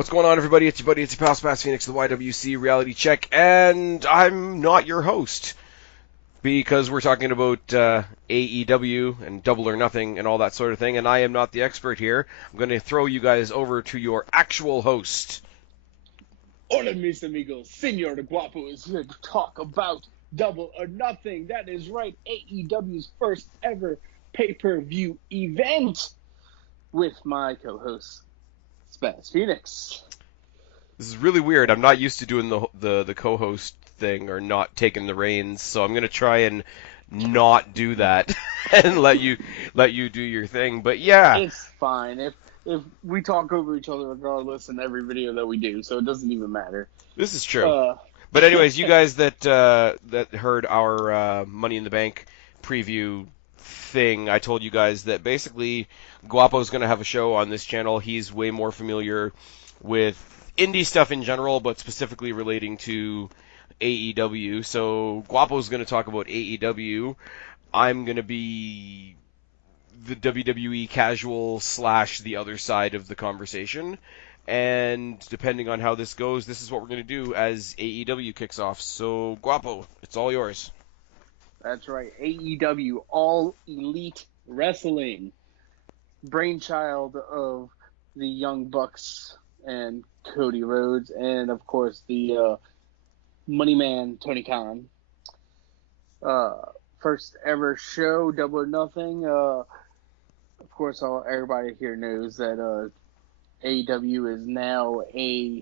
What's going on, everybody? It's your buddy, it's your pal, Spaz Phoenix, the YWC Reality Check, and I'm not your host because we're talking about AEW and Double or Nothing and all that sort of thing, and I am not the expert here. I'm going to throw you guys over to your actual host. Hola, mis amigos. Senor de Guapo is here to talk about Double or Nothing. That is right, AEW's first ever pay-per-view event with my co-host, Spaz Phoenix. This is really weird. I'm not used to doing the co-host thing or not taking the reins, so I'm going to try and not do that and let you do your thing. But yeah, It's fine if we talk over each other regardless in every video that we do, so it doesn't even matter. this is true. But anyways, you guys that heard our Money in the Bank preview thing, I told you guys that basically Guapo's going to have a show on this channel. He's way more familiar with indie stuff in general, but specifically relating to AEW. So Guapo's going to talk about AEW. I'm going to be the WWE casual / the other side of the conversation. And depending on how this goes, this is what we're going to do as AEW kicks off. So, Guapo, it's all yours. That's right, AEW, All Elite Wrestling, brainchild of the Young Bucks and Cody Rhodes, and of course the Money Man Tony Khan. First ever show, Double or Nothing. Of course, everybody here knows that AEW is now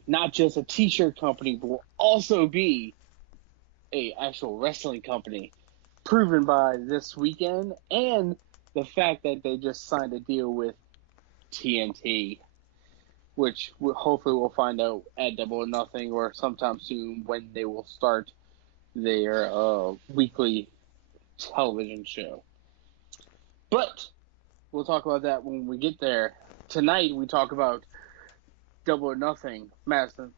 not just a t-shirt company, but will also be a actual wrestling company, proven by this weekend and the fact that they just signed a deal with TNT, which hopefully we'll find out at Double or Nothing or sometime soon when they will start their weekly television show. But we'll talk about that when we get there. Tonight we talk about Double or Nothing, MGM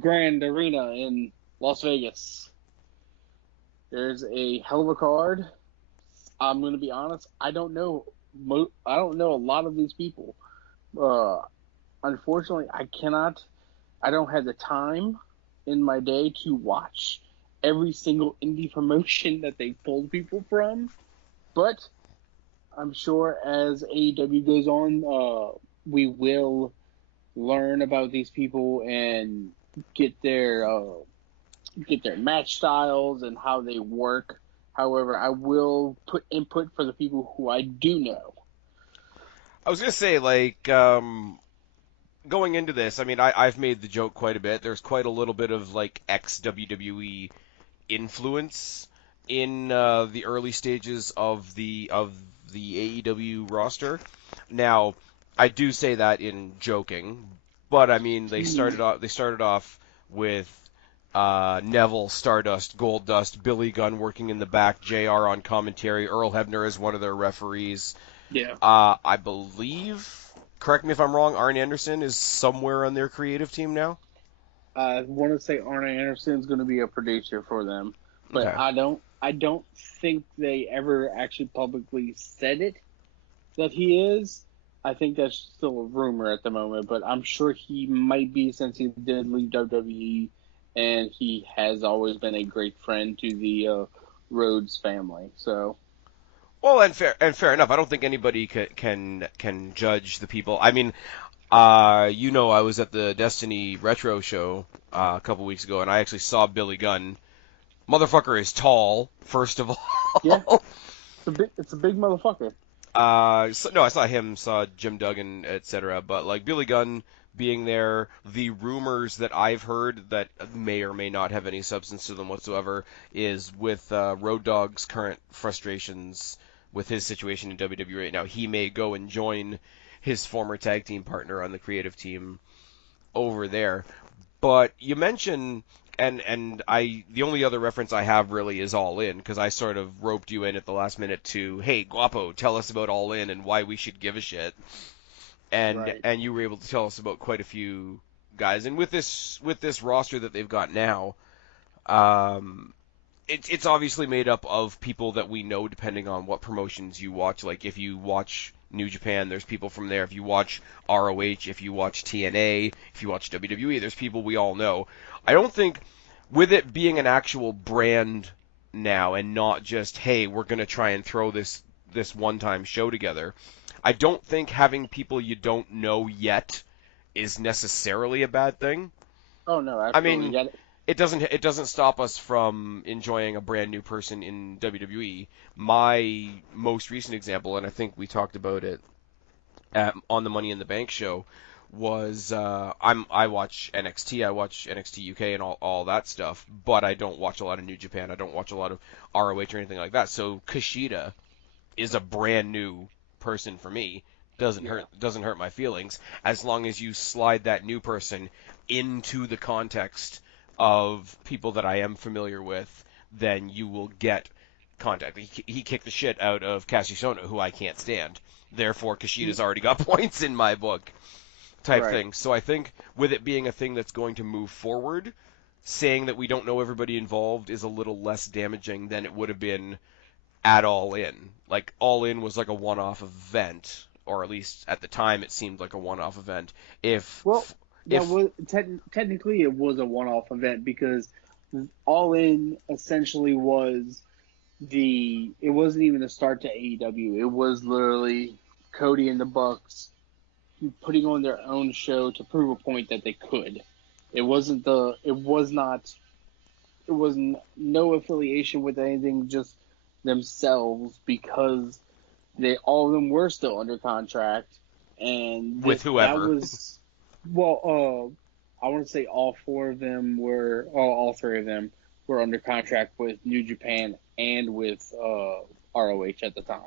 Grand Arena in Las Vegas. There's a hell of a card. I'm going to be honest, I don't know a lot of these people. Unfortunately, I don't have the time in my day to watch every single indie promotion that they pull people from, but I'm sure as AEW goes on, we will learn about these people and get their match styles and how they work. However, I will put input for the people who I do know. I was going to say, going into this, I mean, I've made the joke quite a bit. There's quite a little bit of, ex-WWE influence in the early stages of the AEW roster. Now, I do say that in joking, but I mean they started off with Neville, Stardust, Goldust, Billy Gunn working in the back, JR on commentary, Earl Hebner is one of their referees. Yeah. I believe, correct me if I'm wrong, Arn Anderson is somewhere on their creative team now. I want to say Arn Anderson is going to be a producer for them, but okay. I don't think they ever actually publicly said it that he is. I think that's still a rumor at the moment, but I'm sure he might be since he did leave WWE, and he has always been a great friend to the Rhodes family. So, well, and fair enough. I don't think anybody can judge the people. I mean, I was at the Destiny Retro show a couple weeks ago, and I actually saw Billy Gunn. Motherfucker is tall, first of all. Yeah, it's a big motherfucker. I saw him, saw Jim Duggan, etc. But Billy Gunn being there, the rumors that I've heard that may or may not have any substance to them whatsoever is with Road Dogg's current frustrations with his situation in WWE right now. He may go and join his former tag team partner on the creative team over there. But you mentioned, and the only other reference I have really is All In, because I sort of roped you in at the last minute to, hey, Guapo, tell us about All In and why we should give a shit. And you were able to tell us about quite a few guys. And with this roster that they've got now, it's obviously made up of people that we know depending on what promotions you watch. Like if you watch New Japan, there's people from there. If you watch ROH, if you watch TNA, if you watch WWE, there's people we all know. I don't think, with it being an actual brand now and not just, hey, we're going to try and throw this one-time show together, I don't think having people you don't know yet is necessarily a bad thing. Oh no, I absolutely. mean, it doesn't stop us from enjoying a brand new person in WWE. My most recent example, and I think we talked about it on the Money in the Bank show, was I watch NXT, I watch NXT UK and all that stuff, but I don't watch a lot of New Japan. I don't watch a lot of ROH or anything like that. So Kushida is a brand new person for me. Doesn't hurt my feelings as long as you slide that new person into the context of people that I am familiar with, then you will get contact. He kicked the shit out of Kassius who I can't stand. Therefore, Kushida's already got points in my book, type Right. thing. So I think with it being a thing that's going to move forward, saying that we don't know everybody involved is a little less damaging than it would have been at All In. Like, All In was like a one-off event, or at least at the time it seemed like a one-off event. Well, that If was technically it was a one-off event because All In essentially was it wasn't even the start to AEW. It was literally Cody and the Bucks putting on their own show to prove a point that they could. It wasn't no affiliation with anything, just themselves, because all of them were still under contract, and with that whoever. was I want to say all all three of them were under contract with New Japan and with ROH at the time.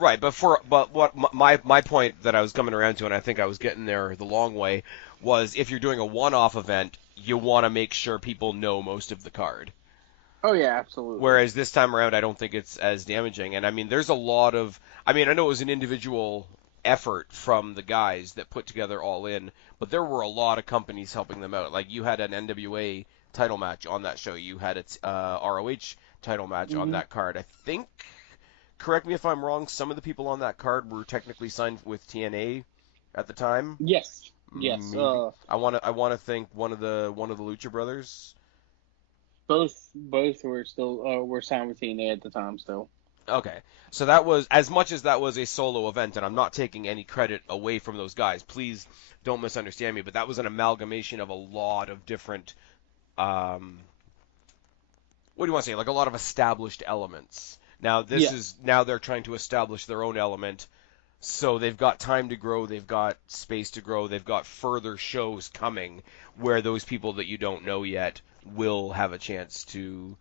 Right, but what my point that I was coming around to, and I think I was getting there the long way, was if you're doing a one-off event, you want to make sure people know most of the card. Oh yeah, absolutely. Whereas this time around, I don't think it's as damaging. And I mean, there's a lot of, I mean, I know it was an individual effort from the guys that put together All In, but there were a lot of companies helping them out. Like, you had an NWA title match on that show. You had a ROH title match on that card. I think, correct me if I'm wrong, some of the people on that card were technically signed with TNA at the time. Yes. Yes. Maybe. I want to think one of the Lucha Brothers. Both were still were signed with TNA at the time still. Okay, so that was, as much as that was a solo event, and I'm not taking any credit away from those guys. Please don't misunderstand me, but that was an amalgamation of a lot of different, what do you want to say? Like a lot of established elements. Now now they're trying to establish their own element, so they've got time to grow, they've got space to grow, they've got further shows coming where those people that you don't know yet will have a chance to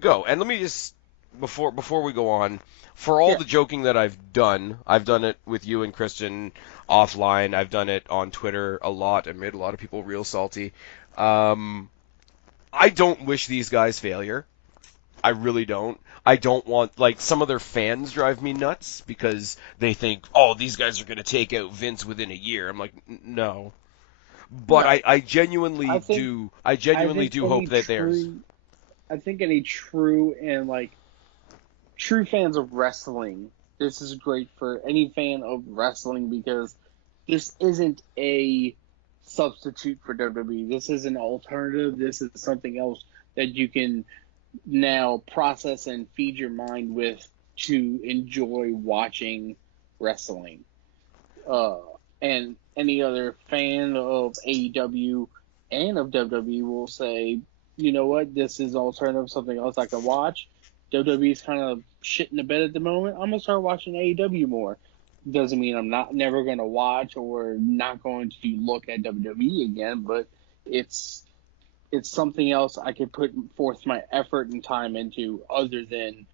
go. And let me just, before we go on, for all the joking that I've done it with you and Christian offline. I've done it on Twitter a lot and made a lot of people real salty. I don't wish these guys failure. I really don't. I don't want, like, some of their fans drive me nuts because they think, oh, these guys are going to take out Vince within a year. I'm like, no. But No. I genuinely do. I genuinely do hope that there's. I think any true fans of wrestling, this is great for any fan of wrestling because this isn't a substitute for WWE. This is an alternative. This is something else that you can now process and feed your mind with to enjoy watching wrestling. And any other fan of AEW and of WWE will say, you know what, this is alternative, something else I can watch. WWE's kind of shit in the bed at the moment. I'm gonna start watching AEW more. Doesn't mean I'm never gonna watch or not going to look at WWE again, but it's something else I could put forth my effort and time into other than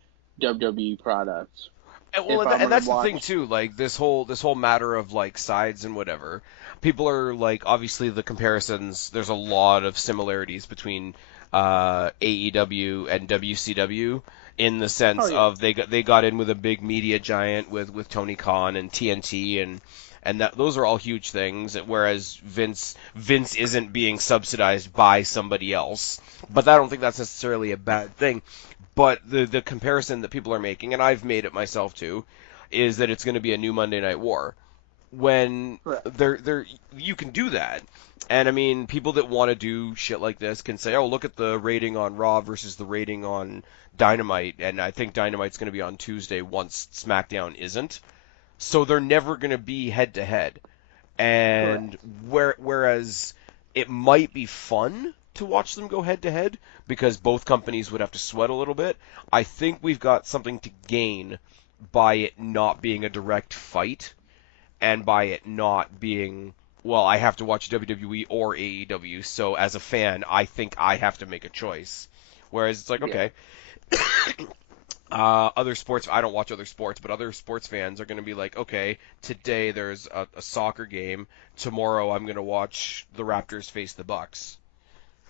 WWE products. And that's the thing too. Like this whole matter of like sides and whatever. People are like, obviously the comparisons. There's a lot of similarities between AEW and WCW in the sense of they got in with a big media giant with Tony Khan and TNT and that those are all huge things. Whereas Vince isn't being subsidized by somebody else. But I don't think that's necessarily a bad thing. But the comparison that people are making, and I've made it myself too, is that it's going to be a new Monday Night War. When Right. you can do that. And I mean, people that want to do shit like this can say, "Oh, look at the rating on Raw versus the rating on Dynamite," and I think Dynamite's going to be on Tuesday once SmackDown isn't. So they're never going to be head to head. Correct. And whereas it might be fun to watch them go head to head because both companies would have to sweat a little bit, I think we've got something to gain by it not being a direct fight and by it not being, well, I have to watch WWE or AEW, so as a fan, I think I have to make a choice. Whereas it's like, Yeah. okay, other sports, I don't watch other sports, but other sports fans are going to be like, okay, today there's a soccer game, tomorrow I'm going to watch the Raptors face the Bucks.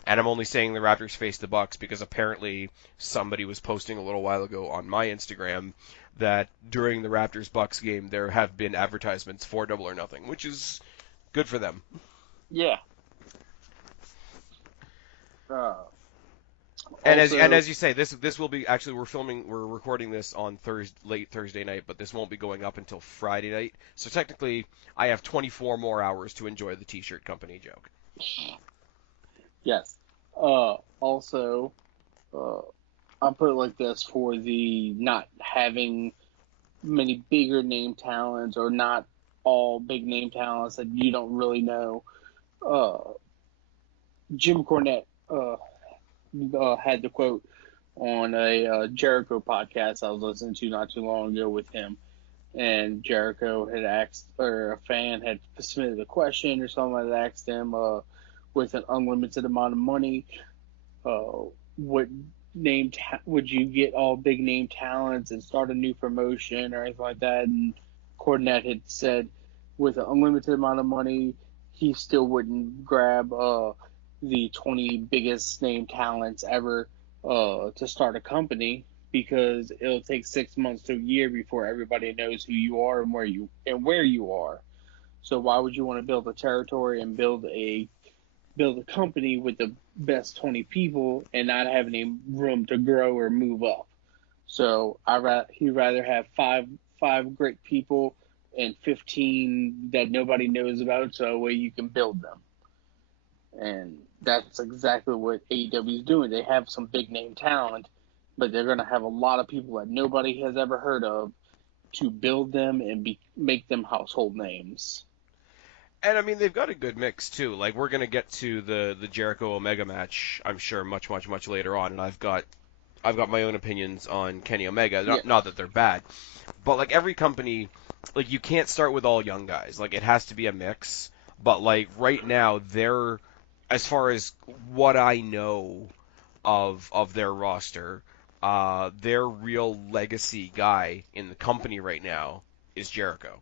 And I'm only saying the Raptors face the Bucks because apparently somebody was posting a little while ago on my Instagram that during the Raptors Bucks game there have been advertisements for Double or Nothing, which is good for them. Yeah. Uh, And also, as you say, this will be actually we're recording this on late Thursday night, but this won't be going up until Friday night. So technically, I have 24 more hours to enjoy the T-shirt company joke. yes. Also, uh, I'll put it like this for the not having many bigger name talents or not all big name talents that you don't really know. Uh, Jim Cornette had the quote on a Jericho podcast I was listening to not too long ago with him. And Jericho had asked, or a fan had submitted a question or someone had asked him with an unlimited amount of money, what would you get all big name talents and start a new promotion or anything like that? And Cornette had said, with an unlimited amount of money, he still wouldn't grab the 20 biggest name talents ever to start a company because it'll take 6 months to a year before everybody knows who you are and where you are. So why would you want to build a territory and build a company with the best 20 people and not have any room to grow or move up? So he'd rather have five great people and 15 that nobody knows about, so a way you can build them. And that's exactly what AEW is doing. They have some big name talent, but they're going to have a lot of people that nobody has ever heard of to build them and make them household names. And I mean, they've got a good mix too. Like we're gonna get to the Jericho Omega match, I'm sure, much later on, and I've got my own opinions on Kenny Omega. Yeah. Not that they're bad, but like every company, like you can't start with all young guys. Like it has to be a mix. But like right now, they're, as far as what I know of their roster, their real legacy guy in the company right now is Jericho.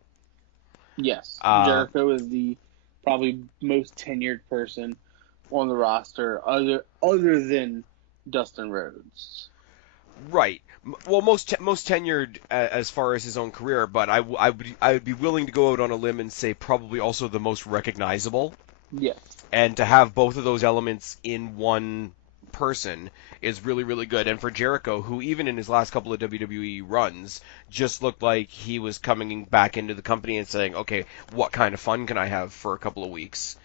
Yes, Uh, Jericho is the probably most tenured person on the roster, other than Dustin Rhodes. Right. Well, most tenured as far as his own career, but I would be willing to go out on a limb and say probably also the most recognizable. Yes. And to have both of those elements in one person is really, really good. And for Jericho, who even in his last couple of WWE runs just looked like he was coming back into the company and saying, "Okay, what kind of fun can I have for a couple of weeks?"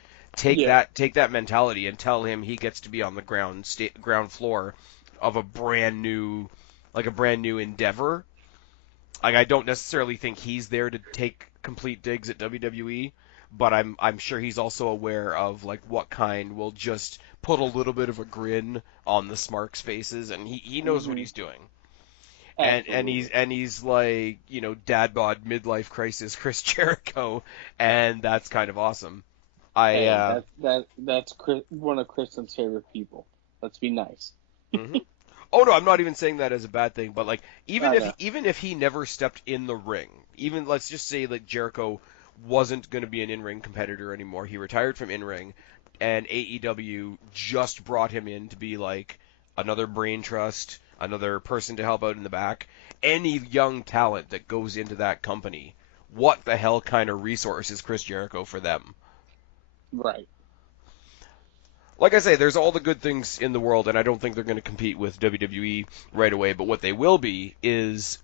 Yeah. Take that mentality and tell him he gets to be on the ground floor of a brand new endeavor. Like I don't necessarily think he's there to take complete digs at WWE, but I'm sure he's also aware of like what kind will just put a little bit of a grin on the Smarks faces, and he knows what Mm-hmm. he's doing. Absolutely. And he's like, dad bod midlife crisis Chris Jericho, and that's kind of awesome. I Hey, that's one of Kristen's favorite people. Let's be nice. mhm. Oh no, I'm not even saying that as a bad thing, but like I know. even if he never stepped in the ring, even let's just say that Jericho wasn't going to be an in-ring competitor anymore. He retired from in-ring, and AEW just brought him in to be like another brain trust, another person to help out in the back. Any young talent that goes into that company, what the hell kind of resource is Chris Jericho for them? Right. Like I say, there's all the good things in the world, and I don't think they're going to compete with WWE right away. But what they will be is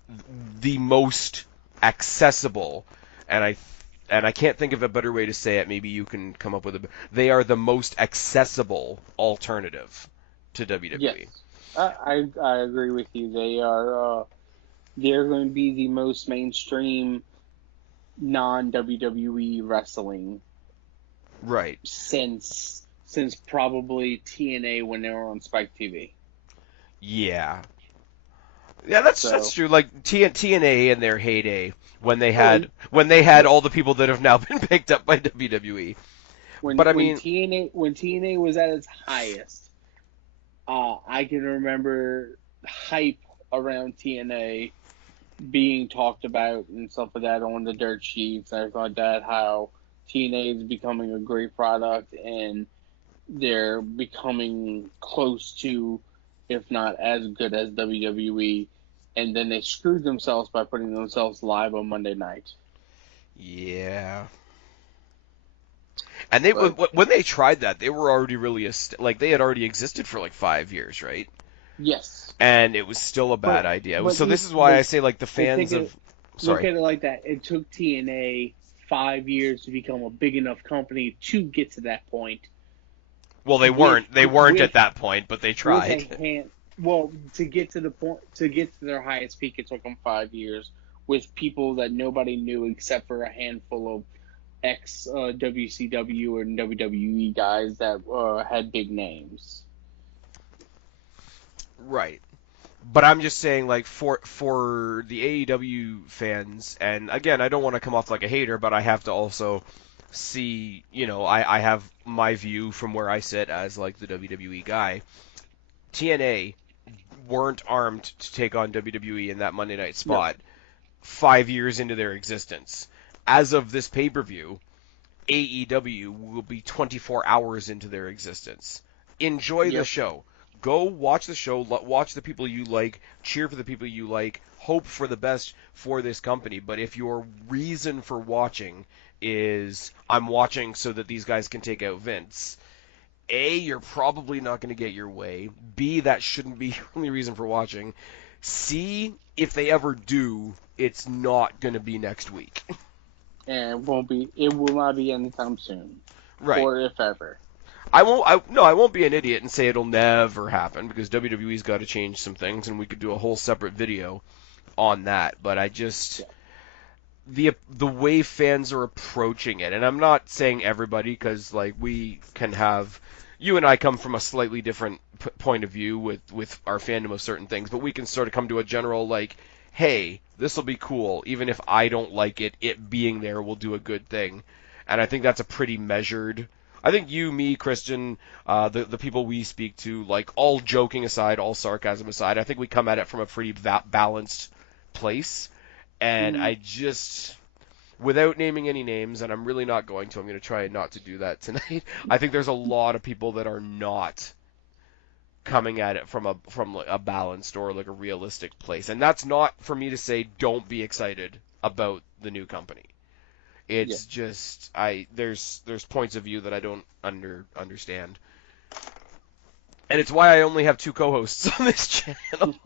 the most accessible, and I can't think of a better way to say it. Maybe you can come up with a. They are the most accessible alternative to Yes, WWE. I agree with you. They're going to be the most mainstream non WWE wrestling Right. since probably TNA when they were on Spike TV. Yeah. Yeah, that's So, true. Like TNA in their heyday, when they well, had all the people that have now been picked up by WWE. But I when mean, TNA was at its highest, I can remember hype around TNA being talked about and stuff like that on the dirt sheets and everything like that. How TNA is becoming a great product and they're becoming close to, if not as good as WWE. And then they screwed themselves by putting themselves live on Monday night. yeah. And they But when they tried that, they were already really like they had already existed for like 5 years, right? yes, And it was still a bad but idea. but So this is why I say like the but fans of. look Sorry. at it like that. It took TNA 5 years to become a big enough company to get to that point. Well, they With weren't. They weren't with at that point, but they with a tried. hand. Well, to get to the point, to get to their highest peak, it took them 5 years with people that nobody knew except for a handful of ex WCW and WWE guys that had big names. Right. But I'm just saying, like for the AEW fans, and again, I don't want to come off like a hater, but I have to also see, I have my view from where I sit as like the WWE guy. TNA weren't armed to take on WWE in that Monday night No, spot 5 years into their existence. As of this pay-per-view, AEW will be 24 hours into their existence. Enjoy the yep, show. Go watch the show, watch the people you like, cheer for the people you like, hope for the best for this company. But if your reason for watching is I'm watching so that these guys can take out Vince, A, you're probably not going to get your way. B, that shouldn't be your only reason for watching. C, if they ever do, it's not going to be next week. and it won't be. It will not be anytime soon, Right. or if ever. I won't be an idiot and say it'll never happen because WWE's got to change some things and we could do a whole separate video on that. But I just Yeah. the way fans are approaching it, and I'm not saying everybody because like we can have you and I come from a slightly different point of view with our fandom of certain things, but we can sort of come to a general like, hey, this will be cool, even if I don't like it. It being there will do a good thing, and I think that's a pretty measured. I think you, me, Christian, the people we speak to, like all joking aside, all sarcasm aside, I think we come at it from a pretty balanced place. And Mm, I just, without naming any names, and I'm really not going to, I'm going to try not to do that tonight. I think there's a lot of people that are not coming at it from like a balanced or like a realistic place, and that's not for me to say don't be excited about the new company. yeah. It's just there's points of view that I don't understand, and it's why I only have two co-hosts on this channel.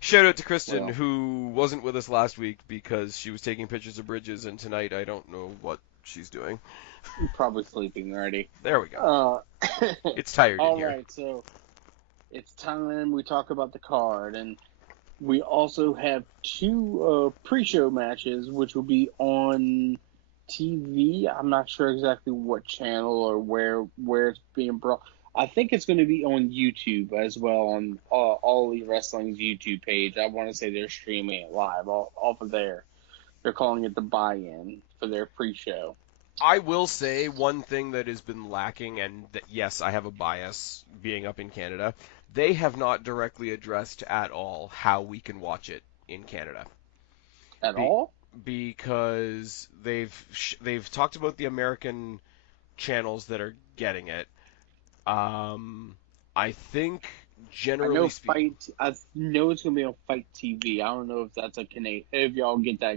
Shout out to Kristen, Well, who wasn't with us last week because she was taking pictures of bridges, and tonight I don't know what she's doing. probably sleeping already. There we go. It's tired in All here. right, so it's time we talk about the card, and we also have two pre-show matches, which will be on TV. I'm not sure exactly what channel or where it's being brought. I think it's going to be on YouTube as well on All Elite Wrestling's YouTube page. I want to say they're streaming it live off of there. They're calling it the buy-in for their pre-show. I will say one thing that has been lacking, and that, yes, I have a bias being up in Canada. They have not directly addressed at all how we can watch it in Canada. At Be, all? because they've talked about the American channels that are getting it. I think I know generally speaking, Fight. I know it's gonna be on Fight TV. I don't know if that's a Canadian. If y'all get that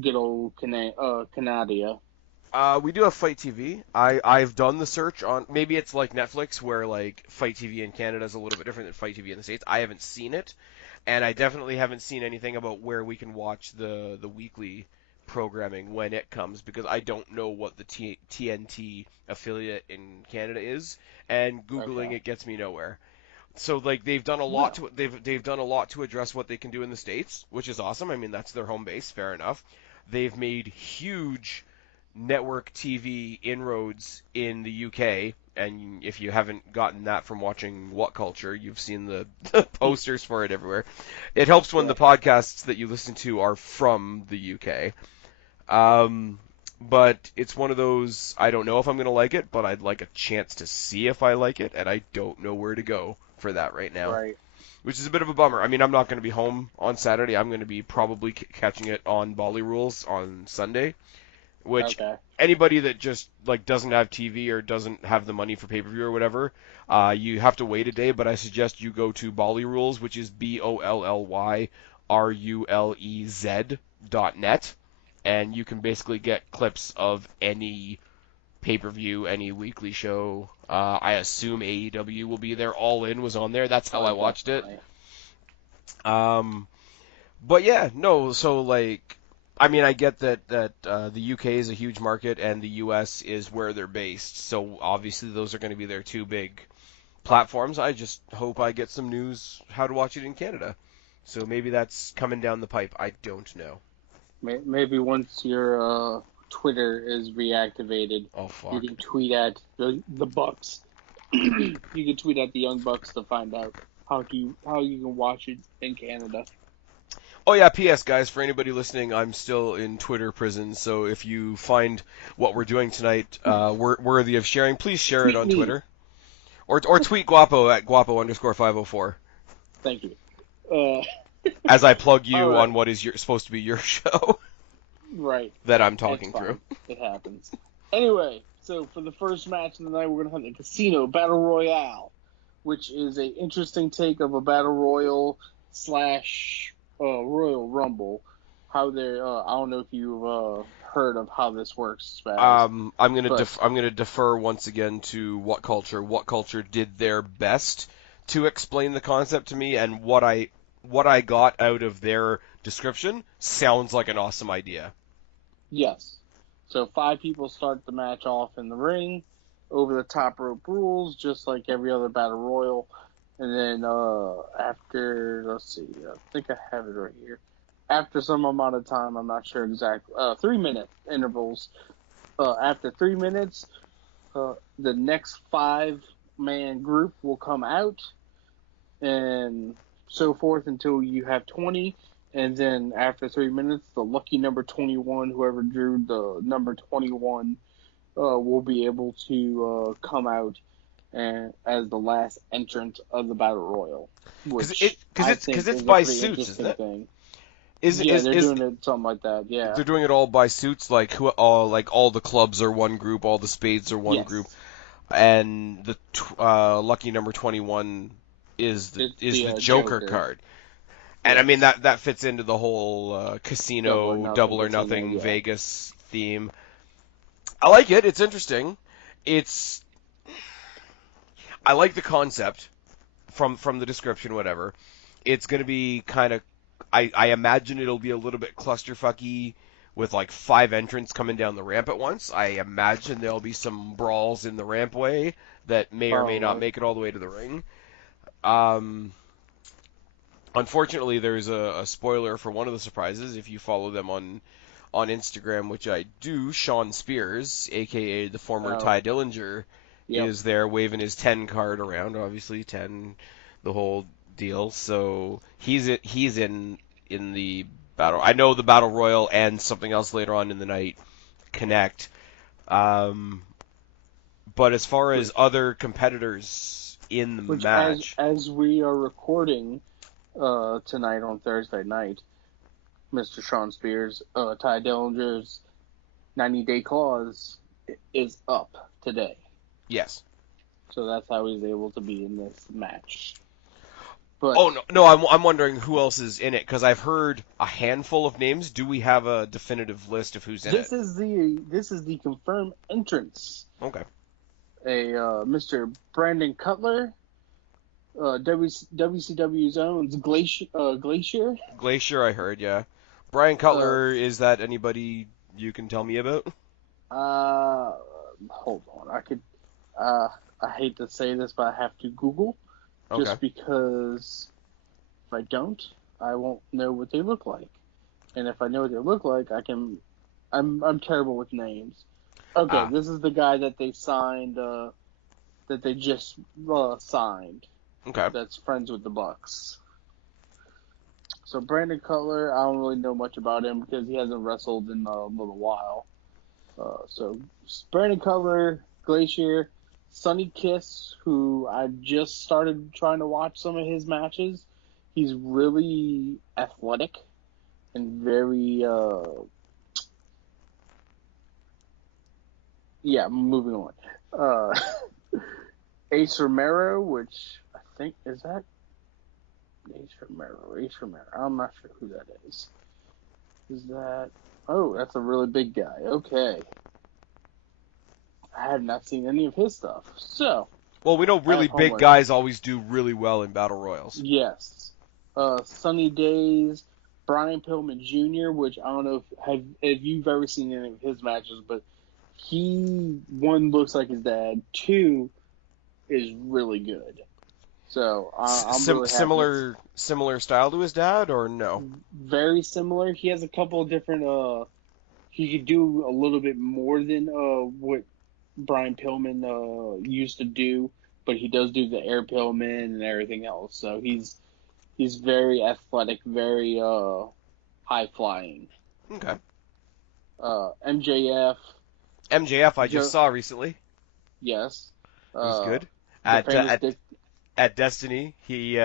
good old Canadia. we do have Fight TV. I've done the search on maybe it's like Netflix where like Fight TV in Canada is a little bit different than Fight TV in the States. I haven't seen it, And I definitely haven't seen anything about where we can watch the weekly programming when it comes, because I don't know what the TNT affiliate in Canada is, and googling Okay. it gets me nowhere. So like they've done a lot No. to they've done a lot to address what they can do in the States, which is awesome. I mean, that's their home base, fair enough. They've made huge network TV inroads in the UK, and if you haven't gotten that from watching What Culture, you've seen the posters for it everywhere. It helps when Yeah. the podcasts that you listen to are from the UK. But it's one of those, I don't know if I'm going to like it, but I'd like a chance to see if I like it, and I don't know where to go for that right now, Right. which is a bit of a bummer. I mean, I'm not going to be home on Saturday. I'm going to be probably catching it on Bolly Rules on Sunday, which Okay. anybody that just like doesn't have TV or doesn't have the money for pay-per-view or whatever, you have to wait a day, but I suggest you go to Bolly Rules, which is BOLLYRULEZ.net, and you can basically get clips of any pay-per-view, any weekly show. I assume AEW will be there. All In was on there. That's how I watched it. Definitely. Um, but yeah, no. So like, I mean, I get that the UK is a huge market and the US is where they're based. So obviously those are going to be their two big platforms. I just hope I get some news how to watch it in Canada. So maybe that's coming down the pipe. I don't know. Maybe once your Twitter is reactivated, Oh you fuck. can tweet at the Bucks. You can tweet at the Young Bucks to find out how you can watch it in Canada. Oh yeah, P.S. guys, for anybody listening, I'm still in Twitter prison, so if you find what we're doing tonight worthy of sharing, please share it Tweet on me. Twitter. Or tweet Guapo at Guapo_504 Thank you. Uh, as I plug all you right. on what is supposed to be your show Right. that I'm It's talking fine. through. It happens. Anyway, so for the first match of the night, we're gonna have the Casino Battle Royale, which is a interesting take of a battle royal slash Royal Rumble. How they I don't know if you've heard of how this works, Spaz. But I'm gonna defer once again to What Culture. What Culture did their best to explain the concept to me, and what I got out of their description sounds like an awesome idea. yes, so 5 people start the match off in the ring, over the top rope rules, just like every other battle royal. And then after, let's see, I think I have it right here. After some amount of time, I'm not sure exactly, 3 minute intervals. After 3 minutes, the next 5-man group will come out, and so forth until you have 20. And then after 3 minutes, the lucky number 21, whoever drew the number 21, will be able to come out and as the last entrant of the battle royal, which I Because think it's is a by pretty suits, isn't interesting it? thing. Is Yeah, is they're is doing it something like that. Yeah. they're doing it all by suits? Like all the clubs are one group, all the spades are one group, Yes. and the lucky number 21 It's is the the Joker Joker. card. And I mean Yes. that fits into the whole casino double or Casino. nothing Yeah. Vegas theme. I like it. It's interesting. It's I like the concept from the description, whatever. It's going to be kind of. I imagine it'll be a little bit clusterfucky with like 5 entrants coming down the ramp at once. I imagine there'll be some brawls in the rampway that may or may not Probably. make it all the way to the ring. Um, Unfortunately, there's a spoiler for one of the surprises. If you follow them on Instagram, which I do, Sean Spears, aka the former Oh. Ty Dillinger, Yep. is there waving his 10 card around. Obviously, 10, the whole deal. So he's in the battle. I know the battle royal and something else later on in the night connect. Um, but as far as other competitors in the Which, match, as we are recording tonight on Thursday night, Mr. Sean Spears, Ty Dillinger's 90-day clause is up today. yes. So that's how he's able to be in this match. But Oh no, I'm wondering who else is in it because I've heard a handful of names. Do we have a definitive list of who's in this it? is the confirmed entrance. Okay. A Mr. Brandon Cutler, WCW's own Glacier. Glacier, I heard, yeah. Brian Uh, Cutler, is that anybody you can tell me about? uh, Hold on. Uh, I hate to say this, but I have to Google Okay. just because if I don't, I won't know what they look like. And if I know what they look like, I can. I'm terrible with names. Okay, Ah, this is the guy that they signed. That they just signed. okay. That's friends with the Bucks. So Brandon Cutler, I don't really know much about him because he hasn't wrestled in a little while. So Brandon Cutler, Glacier, Sonny Kiss, who I just started trying to watch some of his matches. He's really athletic and very yeah. Moving on. Uh, Ace Romero, which I think is that Ace Romero. Ace Romero. I'm not sure who that is. Is that? Oh, that's a really big guy. Okay. I have not seen any of his stuff. So, Well, we know I really have big homework. guys always do really well in battle royals. Yes. Sunny Days, Brian Pillman Jr., which I don't know if you've ever seen any of his matches, but he, one, looks like his dad, two, is really good. So I'm really happy. Similar style to his dad, or no? Very similar. He has a couple of different. He could do a little bit more than what Brian Pillman used to do, but he does do the air Pillman and everything else. So he's very athletic, very high flying. Okay. MJF, MJF I just Joe, saw recently. yes, It was uh, good. the At uh, famous at Dick. at Destiny, he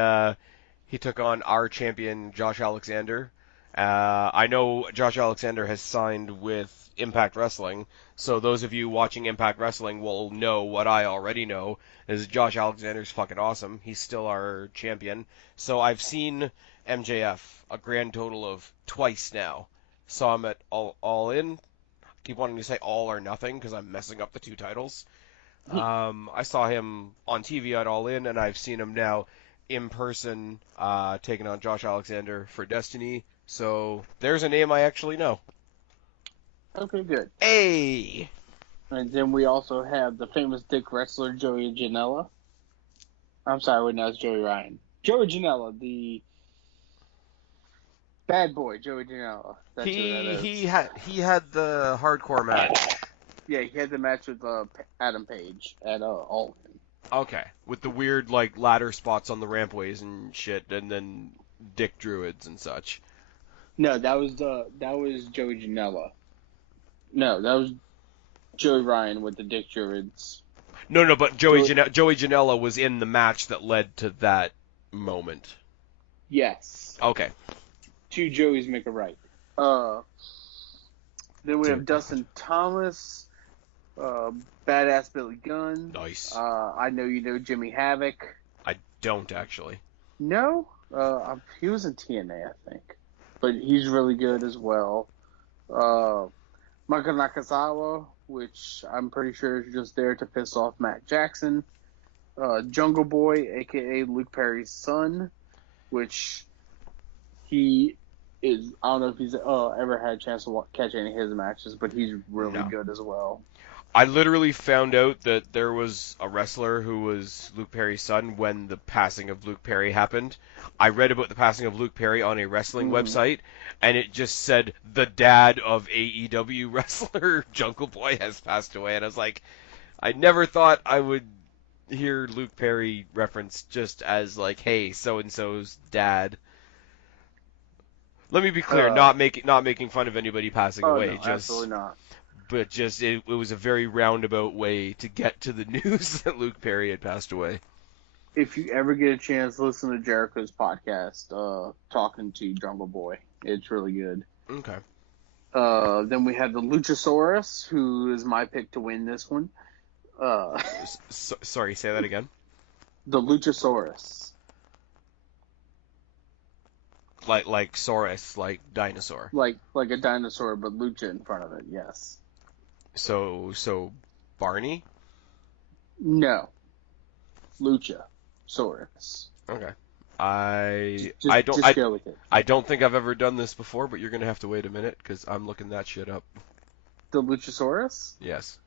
took on our champion Josh Alexander. I know Josh Alexander has signed with Impact Wrestling, so those of you watching Impact Wrestling will know what I already know is Josh Alexander's fucking awesome. He's still our champion. So I've seen MJF a grand total of twice now. Saw him at All In. Keep wanting to say All or Nothing because I'm messing up the two titles. I saw him on TV at All In, and I've seen him now in person taking on Josh Alexander for Destiny. So there's a name I actually know. Okay, good. Hey! And then we also have the famous Dick wrestler Joey Janela. I'm sorry, wait, no, it's Joey Ryan. Joey Janela, the bad boy, Joey Janela. That's who that is. He had the hardcore match. Yeah, he had the match with Adam Page at All In. Okay, with the weird like ladder spots on the rampways and shit, and then dick druids and such. No, that was Joey Janela. No, that was Joey Ryan with the Dick Druids. No, but Joey, Joey Janela was in the match that led to that moment. yes, Okay. two Joeys make a right. Then we Dear have God. Dustin Thomas, Badass Billy Gunn. Nice. I know you know Jimmy Havoc. I don't actually. No, he was in TNA, I think, but he's really good as well. Michael Nakazawa, which I'm pretty sure is just there to piss off Matt Jackson. Jungle Boy, aka Luke Perry's son, which he is. I don't know if he's ever had a chance to catch any of his matches, but he's really No. good as well. I literally found out that there was a wrestler who was Luke Perry's son when the passing of Luke Perry happened. I read about the passing of Luke Perry on a wrestling website, and it just said the dad of AEW wrestler Jungle Boy has passed away, and I was like, I never thought I would hear Luke Perry referenced just as like, hey, so and so's dad. Let me be clear, Uh, not making fun of anybody passing oh away, no, absolutely not. but just it was a very roundabout way to get to the news that Luke Perry had passed away. If you ever get a chance, listen to Jericho's podcast, talking to Jungle Boy. It's really good. Okay. Then we have the Luchasaurus, who is my pick to win this one. Sorry, say that again. The Luchasaurus, Like Saurus, like dinosaur. like a dinosaur, but Lucha in front of it. Yes. So Barney. No. Lucha. Luchasaurus. Okay. I Just, I don't just go with it. I don't think I've ever done this before, but you're gonna have to wait a minute because I'm looking that shit up. The Luchasaurus? Yes.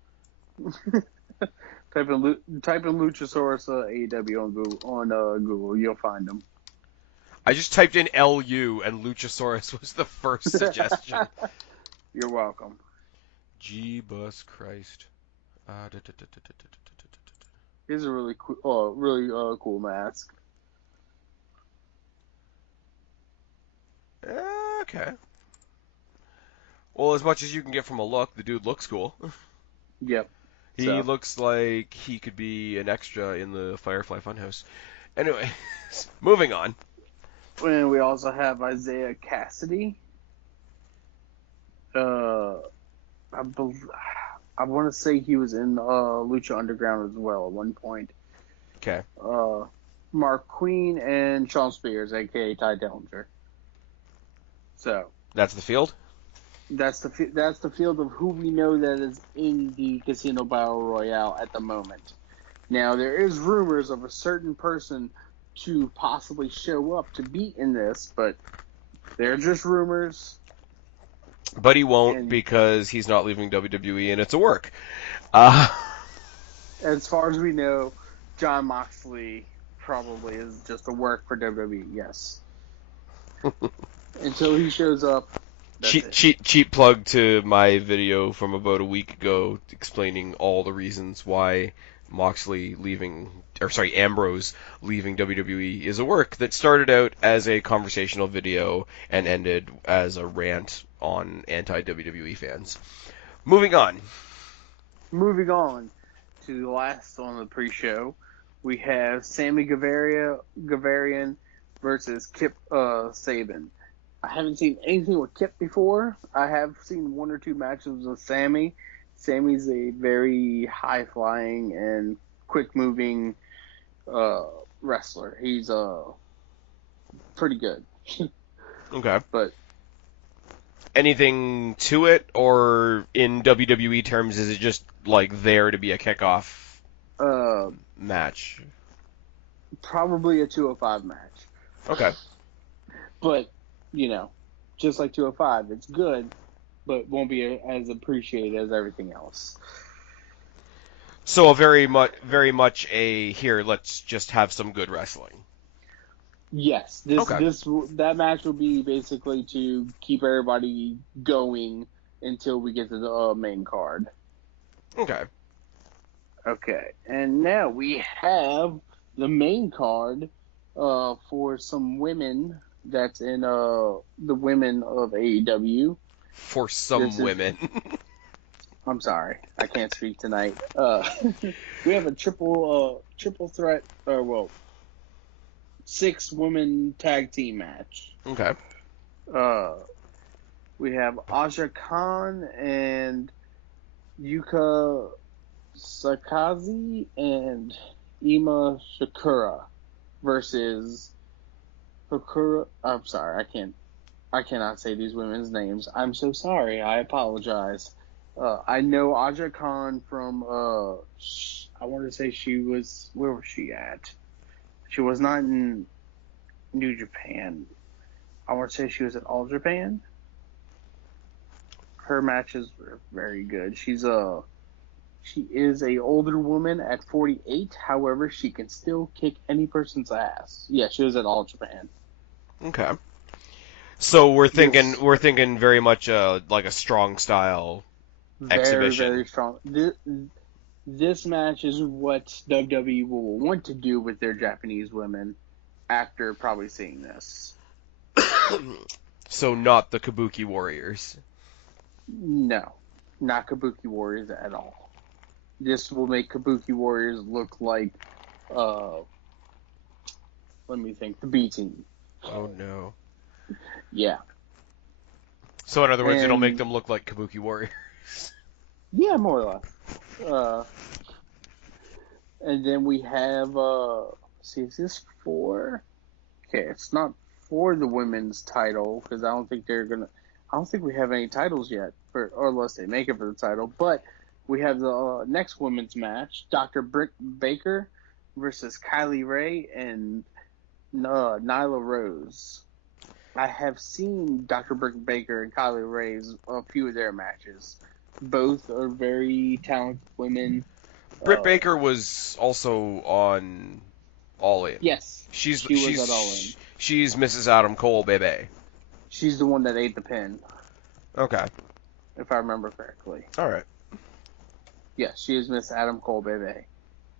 type in Luchasaurus AEW on Google. You'll find them. I just typed in LU and Luchasaurus was the first suggestion. You're welcome. Jeebus Christ. He's a really cool, cool mask. Okay. Well, as much as you can get from a look, the dude looks cool. Yep. He looks like he could be an extra in the Firefly Funhouse. Anyway, moving on. And we also have Isaiah Cassidy. I want to say he was in Lucha Underground as well at one point. Okay. Mark Queen and Sean Spears, aka Ty Dillinger. So that's the field. That's the field of who we know that is in the Casino Battle Royale at the moment. Now there is rumors of a certain person to possibly show up to be in this, but they're just rumors. But he won't because he's not leaving WWE and it's a work. As far as we know, Jon Moxley probably is just a work for WWE, yes. Until he shows up. Cheap plug to my video from about a week ago explaining all the reasons why Ambrose leaving WWE is a work that started out as a conversational video and ended as a rant on anti-WWE fans. Moving on to the last on the pre-show, we have Sammy Guevarian versus Kip Sabian. I haven't seen anything with Kip before. I have seen one or two matches with Sammy. Sammy's a very high-flying and quick-moving wrestler. He's pretty good. Okay. But anything to it, or in WWE terms, is it just like there to be a kickoff match? Probably a 205 match. Okay. But just like 205, it's good, but won't be as appreciated as everything else. So a very much a here. Let's just have some good wrestling. Yes, that match will be basically to keep everybody going until we get to the main card. Okay. Okay, and now we have the main card for some women. That's in the women of AEW. For some women. I'm sorry, I can't speak tonight. We have a triple threat, 6-woman tag team match. Okay. We have Aja Khan and Yuka Sakaze and Ima Sakura versus Sakura. I'm sorry, I cannot say these women's names. I'm so sorry. I apologize. I know Aja Khan from I want to say where was she at? She was not in New Japan. I want to say she was at All Japan. Her matches were very good. She is a older woman at 48. However, she can still kick any person's ass. Yeah, she was at All Japan. Okay. So we're thinking very much like a strong style exhibition. Very strong. This match is what WWE will want to do with their Japanese women after probably seeing this. So not the Kabuki Warriors. No, not Kabuki Warriors at all. This will make Kabuki Warriors look like, let me think, the B Team. Oh no. Yeah. So in other words, it'll make them look like Kabuki Warriors. Yeah, more or less. And then we have, is this for? Okay, it's not for the women's title because I don't think we have any titles yet, or unless they make it for the title. But we have the next women's match: Dr. Britt Baker versus Kylie Ray and Nyla Rose. I have seen Dr. Britt Baker and Kylie Ray's a few of their matches. Both are very talented women. Britt Baker was also on All In. Yes, She's she was she's at All In. she's Mrs. Adam Cole, baby. She's the one that ate the pin, Okay. if I remember correctly. All right. Yes, she is Miss Adam Cole, baby.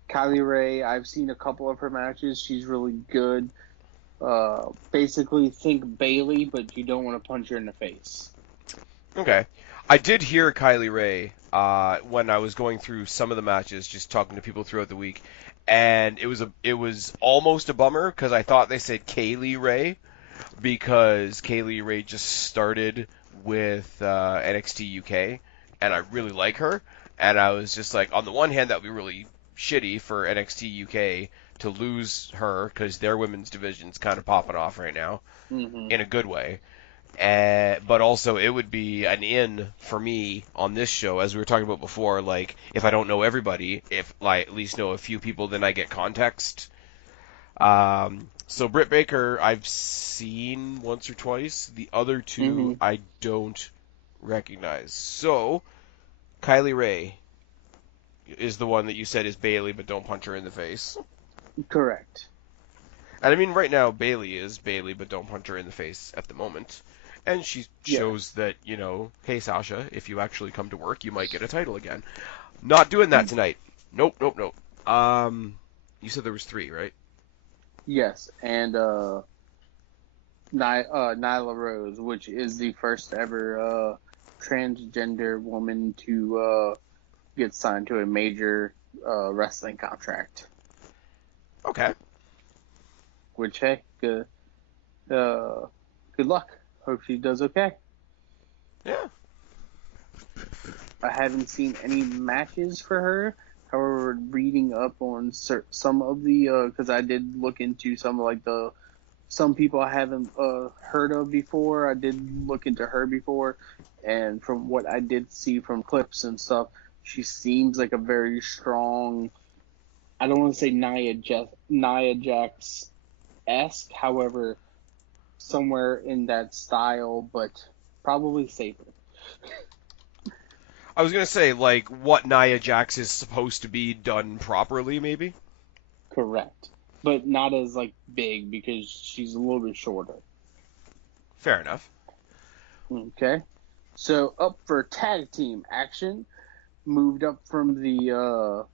Kylie Ray, I've seen a couple of her matches. She's really good. Basically, think Bailey, but you don't want to punch her in the face. Okay. I did hear Kylie Ray when I was going through some of the matches, just talking to people throughout the week, and it was almost a bummer because I thought they said Kaylee Ray because Kaylee Ray just started with NXT UK, and I really like her, and I was just like, on the one hand, that would be really shitty for NXT UK to lose her because their women's division's kind of popping off right now in a good way. But also, it would be an in for me on this show, as we were talking about before. Like, if I don't know everybody, if I at least know a few people, then I get context. So Britt Baker, I've seen once or twice. The other two, I don't recognize. So, Kylie Ray is the one that you said is Bailey, but don't punch her in the face. Correct. And I mean, right now, Bailey is Bailey, but don't punch her in the face at the moment. And she shows that, hey, Sasha, if you actually come to work, you might get a title again. Not doing that tonight. Nope. You said there was 3, right? Yes, and Nyla Rose, which is the first ever transgender woman to get signed to a major wrestling contract. Okay. Which, hey, good luck. Hope she does okay. Yeah. I haven't seen any matches for her. However, reading up on some of the, because I did look into some people I haven't heard of before. I did look into her before, and from what I did see from clips and stuff, she seems like a very strong. I don't want to say Nia Jax-esque, however, somewhere in that style, but probably safer. I was going to say, like, what Nia Jax is supposed to be done properly, maybe? Correct. But not as, big, because she's a little bit shorter. Fair enough. Okay. So, up for tag team action, moved up from the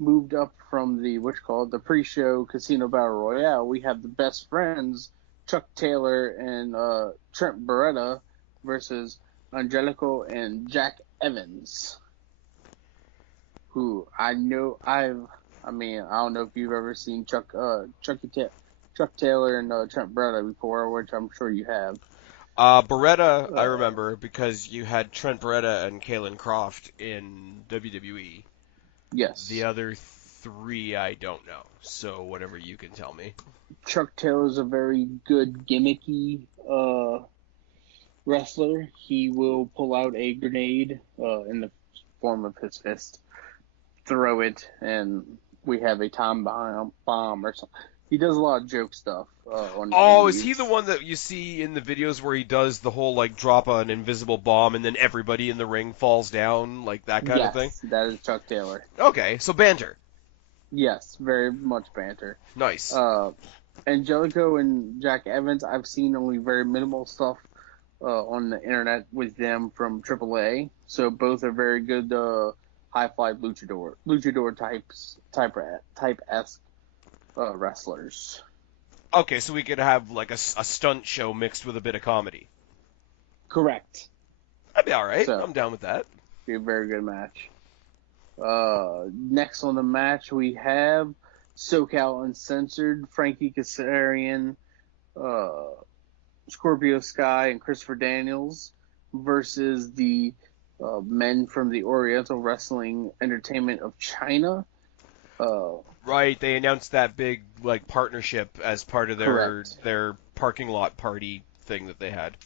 the pre-show Casino Battle Royale, we have the Best Friends, Chuck Taylor and Trent Beretta versus Angelico and Jack Evans, who I don't know if you've ever seen Chuck Taylor and Trent Beretta before, which I'm sure you have. Beretta, I remember, because you had Trent Beretta and Kalen Croft in WWE. Yes. The other 3 I don't know, so whatever you can tell me. Chuck Taylor's a very good gimmicky wrestler. He will pull out a grenade in the form of his fist, throw it, and we have a time bomb or something. He does a lot of joke stuff. Is he the one that you see in the videos where he does the whole, drop an invisible bomb and then everybody in the ring falls down, that kind of thing? Yes, that is Chuck Taylor. Okay, so banter. Yes, very much banter. Nice. Angelico and Jack Evans, I've seen only very minimal stuff on the internet with them from AAA. So both are very good high-fly luchador type-esque wrestlers. Okay, so we could have a stunt show mixed with a bit of comedy. Correct. That'd be all right. So, I'm down with that. Be a very good match. Next on the match, we have SoCal Uncensored, Frankie Kazarian, Scorpio Sky, and Christopher Daniels versus the men from the Oriental Wrestling Entertainment of China. Right, they announced that big partnership as part of their parking lot party thing that they had.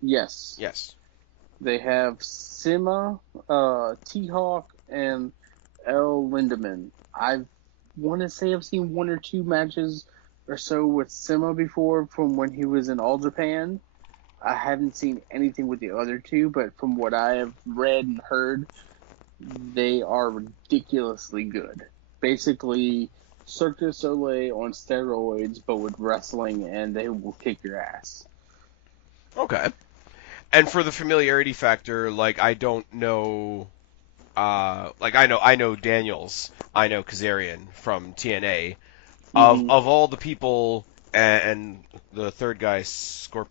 Yes. Yes. They have Sima, T-Hawk, and L. Lindemann. I've want to say I've seen one or two matches or so with Sima before from when he was in All Japan. I haven't seen anything with the other two, but from what I have read and heard, they are ridiculously good. Basically, Cirque du Soleil on steroids, but with wrestling, and they will kick your ass. Okay. And for the familiarity factor, like I don't know, like I know Daniels, I know Kazarian from TNA. Of all the people and the third guy, Scorpio,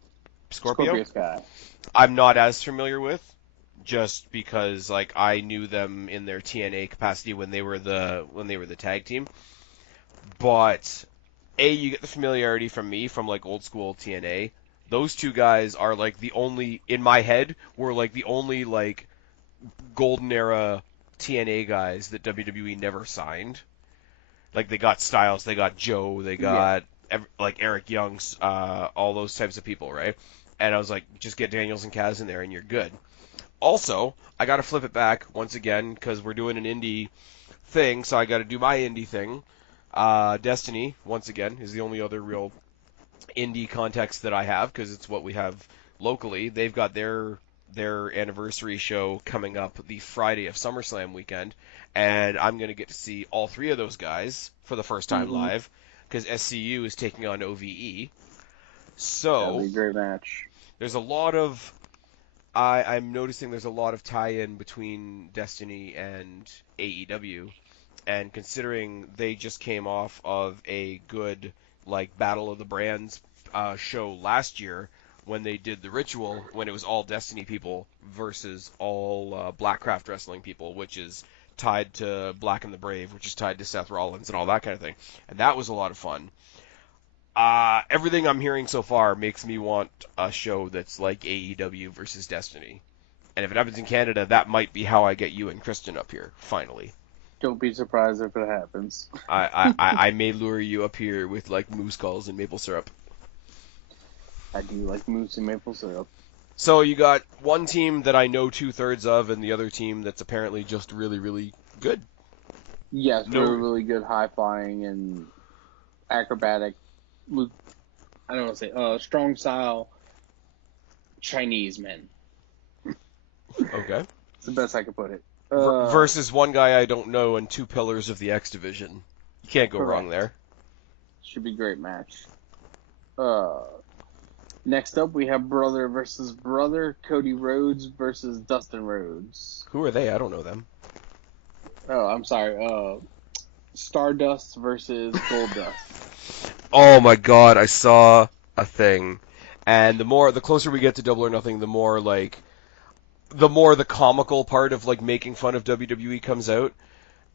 Scorpius guy. I'm not as familiar with, just because like I knew them in their TNA capacity when they were the tag team. But you get the familiarity from me from like old school TNA. Those two guys are like the only in my head were like the only like golden era TNA guys that WWE never signed. Like they got Styles, they got Joe, they Yeah. got like Eric Young's, all those types of people, right? And I was like, just get Daniels and Kaz in there, and you're good. Also, I got to flip it back once again because we're doing an indie thing, so I got to do my indie thing. Destiny, once again, is the only other real indie context that I have because it's what we have locally. They've got their anniversary show coming up the Friday of SummerSlam weekend, and I'm going to get to see all three of those guys for the first time live because SCU is taking on OVE. That'll So be a great match. there's a lot of I'm noticing there's a lot of tie-in between Destiny and AEW, and considering they just came off of a good like Battle of the Brands show last year when they did the ritual when it was all Destiny people versus all Blackcraft Wrestling people, which is tied to Black and the Brave, which is tied to Seth Rollins and all that kind of thing, and that was a lot of fun. Everything I'm hearing so far makes me want a show that's like AEW versus Destiny. And if it happens in Canada, that might be how I get you and Kristen up here, finally. Don't be surprised if it happens. I may lure you up here with like moose calls and maple syrup. I do like moose and maple syrup. So you got one team that I know 2/3 of, and the other team that's apparently just really, really good. Yes, No, really, really good high flying and acrobatic. I don't want to say strong style Chinese men. okay. It's the best I could put it. Versus one guy I don't know and two pillars of the X division. You can't go wrong there. Should be a great match. Next up, we have brother versus brother, Cody Rhodes versus Dustin Rhodes. Who are they? I don't know them. Oh, I'm sorry. Stardust versus Goldust. Oh my god, I saw a thing. And the closer we get to Double or Nothing, the more the comical part of like making fun of WWE comes out,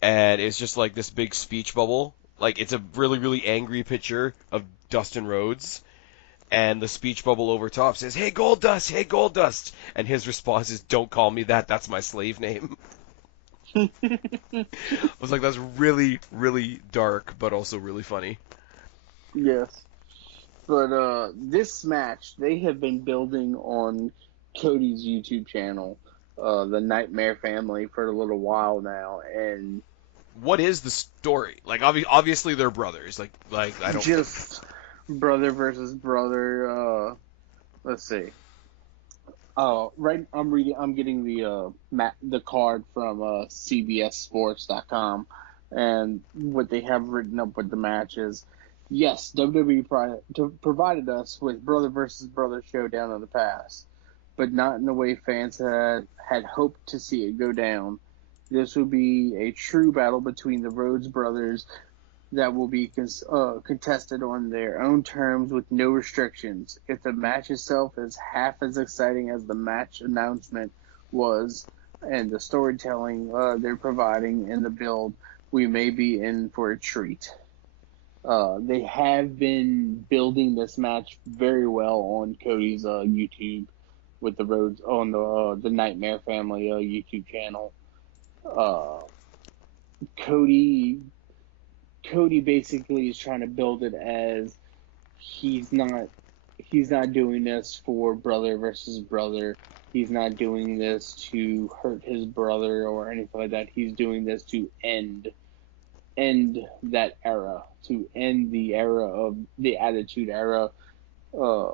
and it's just like this big speech bubble. Like it's a really, really angry picture of Dustin Rhodes, and the speech bubble over top says, "Hey Goldust, hey Goldust," and his response is, "Don't call me that. That's my slave name." I was like, that's really, really dark, but also really funny. Yes. But this match, they have been building on Cody's YouTube channel, the Nightmare Family, for a little while now, and What is the story? Like, obviously they're brothers. Like I don't just brother versus brother. Let's see. Right. I'm getting the card from CBSSports.com, and what they have written up with the matches. Yes, WWE provided us with brother versus brother showdown in the past, but not in the way fans had hoped to see it go down. This will be a true battle between the Rhodes brothers that will be contested on their own terms with no restrictions. If the match itself is half as exciting as the match announcement was and the storytelling they're providing in the build, we may be in for a treat. They have been building this match very well on Cody's YouTube with the Rhodes on the Nightmare Family YouTube channel. Cody basically is trying to build it as he's not doing this for brother versus brother. He's not doing this to hurt his brother or anything like that. He's doing this to end end that era, to end the era of the Attitude Era, uh,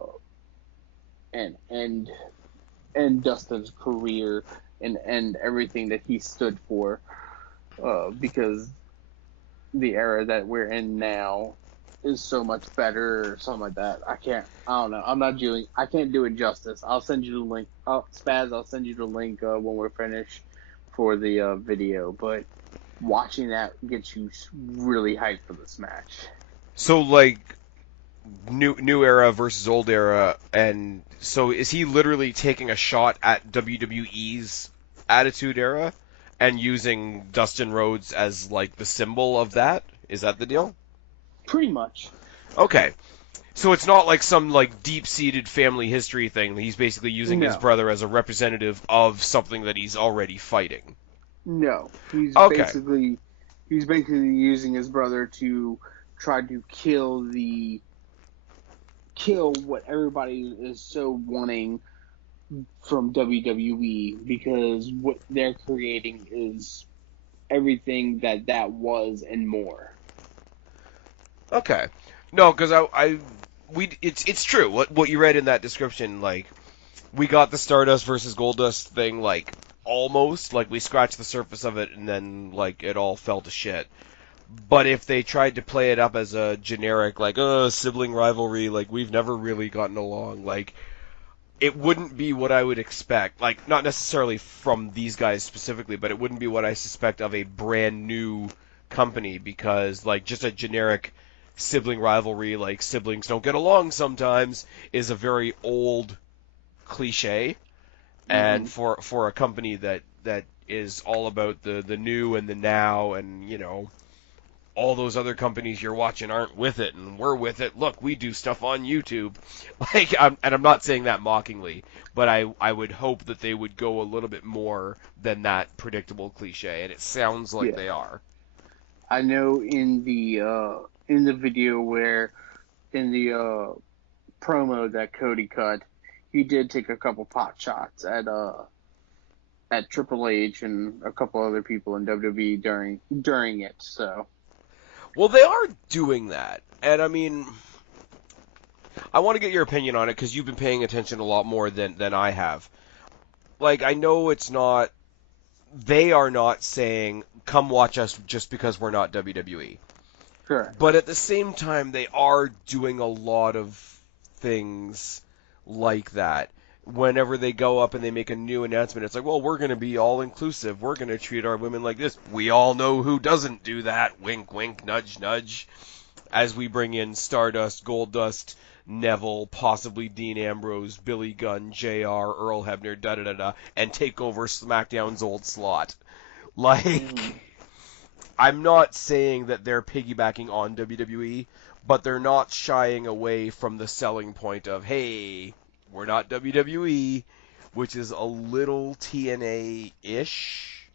and end Dustin's career and end everything that he stood for. Because the era that we're in now is so much better, or something like that. I don't know. I'm not doing. I can't do it justice. I'll send you the link. Spaz, I'll send you the link when we're finished for the video. But watching that gets you really hyped for this match. So like new era versus old era, and so is he literally taking a shot at WWE's Attitude Era and using Dustin Rhodes as like the symbol of that? Is that the deal? Pretty much. Okay. So it's not like some like deep-seated family history thing. He's basically using his No, brother as a representative of something that he's already fighting. no. Okay. He's basically using his brother to try to kill what everybody is so wanting from WWE, because what they're creating is everything that was and more. Okay. No, because it's true. What you read in that description, like we got the Stardust versus Goldust thing, like almost like we scratched the surface of it, and then like it all fell to shit. But if they tried to play it up as a generic, like, sibling rivalry, like, we've never really gotten along, like, it wouldn't be what I would expect. Like, not necessarily from these guys specifically, but it wouldn't be what I suspect of a brand new company, because, like, just a generic sibling rivalry, like, siblings don't get along sometimes, is a very old cliche. And Mm-hmm. for a company that is all about the new and the now, and, all those other companies you're watching aren't with it, and we're with it. Look, we do stuff on YouTube. And I'm not saying that mockingly, but I would hope that they would go a little bit more than that predictable cliche, and it sounds like Yeah, they are. I know in the video where in the promo that Cody cut, he did take a couple pot shots at Triple H and a couple other people in WWE during it. So Well, they are doing that, and I mean, I want to get your opinion on it because you've been paying attention a lot more than I have. Like, I know it's not. They are not saying, "Come watch us" just because we're not WWE. correct. But at the same time, they are doing a lot of things like that. Whenever they go up and they make a new announcement, it's like, well, we're going to be all inclusive. We're going to treat our women like this. We all know who doesn't do that. Wink, wink, nudge, nudge. As we bring in Stardust, Goldust, Neville, possibly Dean Ambrose, Billy Gunn, JR, Earl Hebner, da da da da, and take over SmackDown's old slot. Mm-hmm. Like, I'm not saying that they're piggybacking on WWE, but they're not shying away from the selling point of, hey, we're not WWE, which is a little TNA-ish.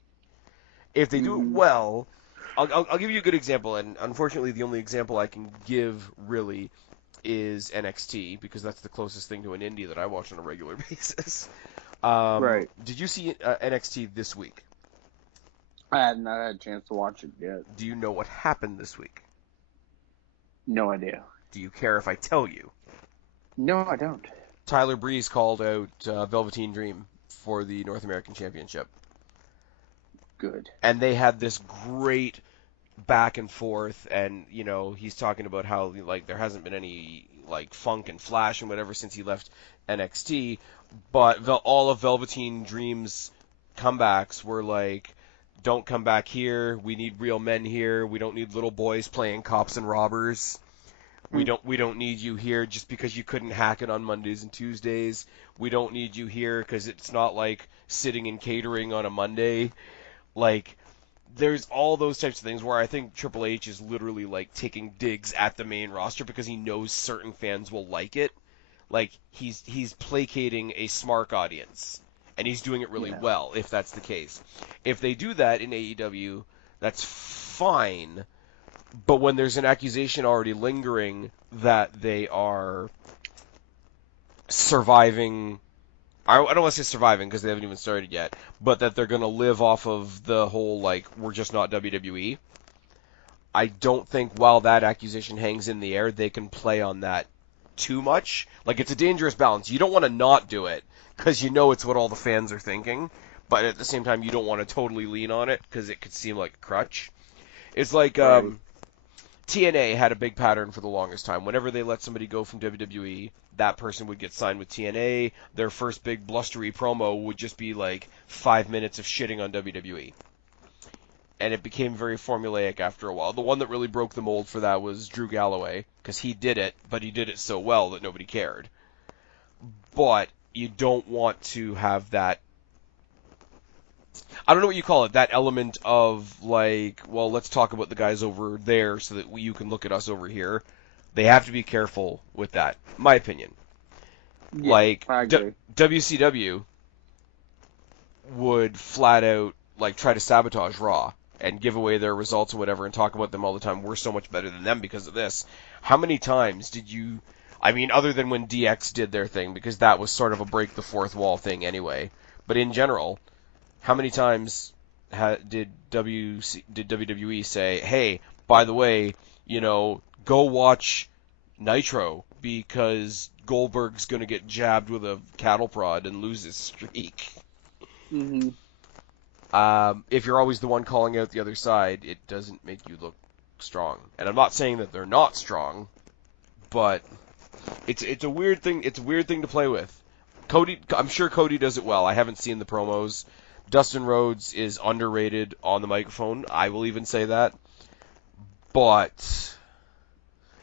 If they do it Mm-hmm. well, I'll give you a good example, and unfortunately the only example I can give really is NXT, because that's the closest thing to an indie that I watch on a regular basis. Right. Did you see NXT this week? I had not had a chance to watch it yet. Do you know what happened this week? No idea. Do you care if I tell you? No, I don't. Tyler Breeze called out Velveteen Dream for the North American Championship. Good. And they had this great back and forth, and, he's talking about how, like, there hasn't been any, like, funk and flash and whatever since he left NXT, but all of Velveteen Dream's comebacks were like, don't come back here, we need real men here, we don't need little boys playing cops and robbers. We Hmm. don't need you here just because you couldn't hack it on Mondays and Tuesdays. We don't need you here because it's not like sitting and catering on a Monday. Like, there's all those types of things where I think Triple H is literally like taking digs at the main roster because he knows certain fans will like it. Like, he's placating a smart audience, and he's doing it really Yeah. well if that's the case. If they do that in AEW, that's fine. But when there's an accusation already lingering that they are surviving, I don't want to say surviving because they haven't even started yet, but that they're going to live off of the whole, like, we're just not WWE, I don't think while that accusation hangs in the air, they can play on that too much. Like, it's a dangerous balance. You don't want to not do it because you know it's what all the fans are thinking, but at the same time, you don't want to totally lean on it because it could seem like a crutch. It's like Right. TNA had a big pattern for the longest time. Whenever they let somebody go from WWE, that person would get signed with TNA. Their first big blustery promo would just be like 5 minutes of shitting on WWE. And it became very formulaic after a while. The one that really broke the mold for that was Drew Galloway, because he did it, but he did it so well that nobody cared. But you don't want to have that, I don't know what you call it, that element of like, well, let's talk about the guys over there so that you can look at us over here. They have to be careful with that, my opinion. Yeah, Like, I agree. WCW would flat out like try to sabotage Raw and give away their results or whatever and talk about them all the time. We're so much better than them because of this. How many times did you, I mean, other than when DX did their thing, because that was sort of a break the fourth wall thing anyway, but in general, how many times did WWE say, hey, by the way, go watch Nitro because Goldberg's going to get jabbed with a cattle prod and lose his streak? Hmm. If you're always the one calling out the other side, it doesn't make you look strong. And I'm not saying that they're not strong, but it's a weird thing. It's a weird thing to play with. I'm sure Cody does it well. I haven't seen the promos. Dustin Rhodes is underrated on the microphone. I will even say that. But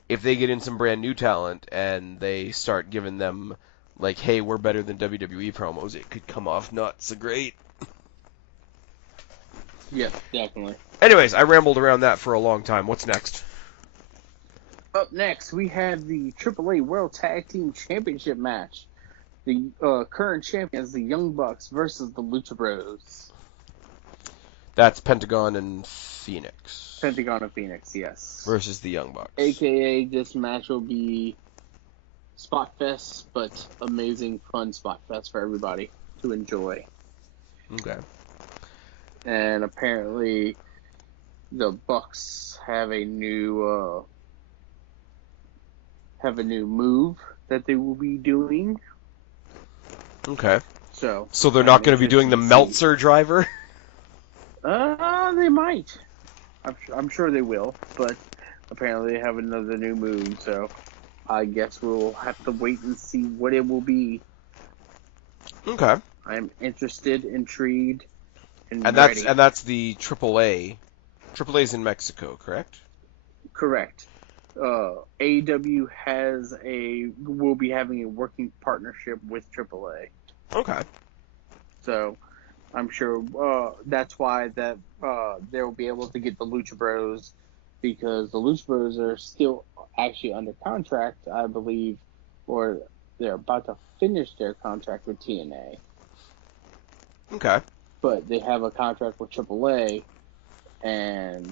if they get in some brand new talent and they start giving them like, hey, we're better than WWE promos, it could come off not so great. Yeah, definitely. Anyways, I rambled around that for a long time. What's next? Up next, we have the AAA World Tag Team Championship match. The current champions, the Young Bucks, versus the Lucha Bros. That's Pentagon and Phoenix. Pentagon and Phoenix, yes. Versus the Young Bucks. AKA, this match will be Spot Fest, but amazing, fun Spot Fest for everybody to enjoy. Okay. And apparently, the Bucks have a new move that they will be doing. Okay. So they're not going to be doing the Meltzer driver? They might. I'm sure they will, but apparently they have another new move, so I guess we'll have to wait and see what it will be. Okay. I'm interested, intrigued, and that's ready. the AAA. AAA's in Mexico, correct? Correct. AEW will be having a working partnership with AAA. Okay. So I'm sure that's why that they'll be able to get the Lucha Bros, because the Lucha Bros are still actually under contract, I believe, or they're about to finish their contract with TNA. Okay. But they have a contract with AAA, and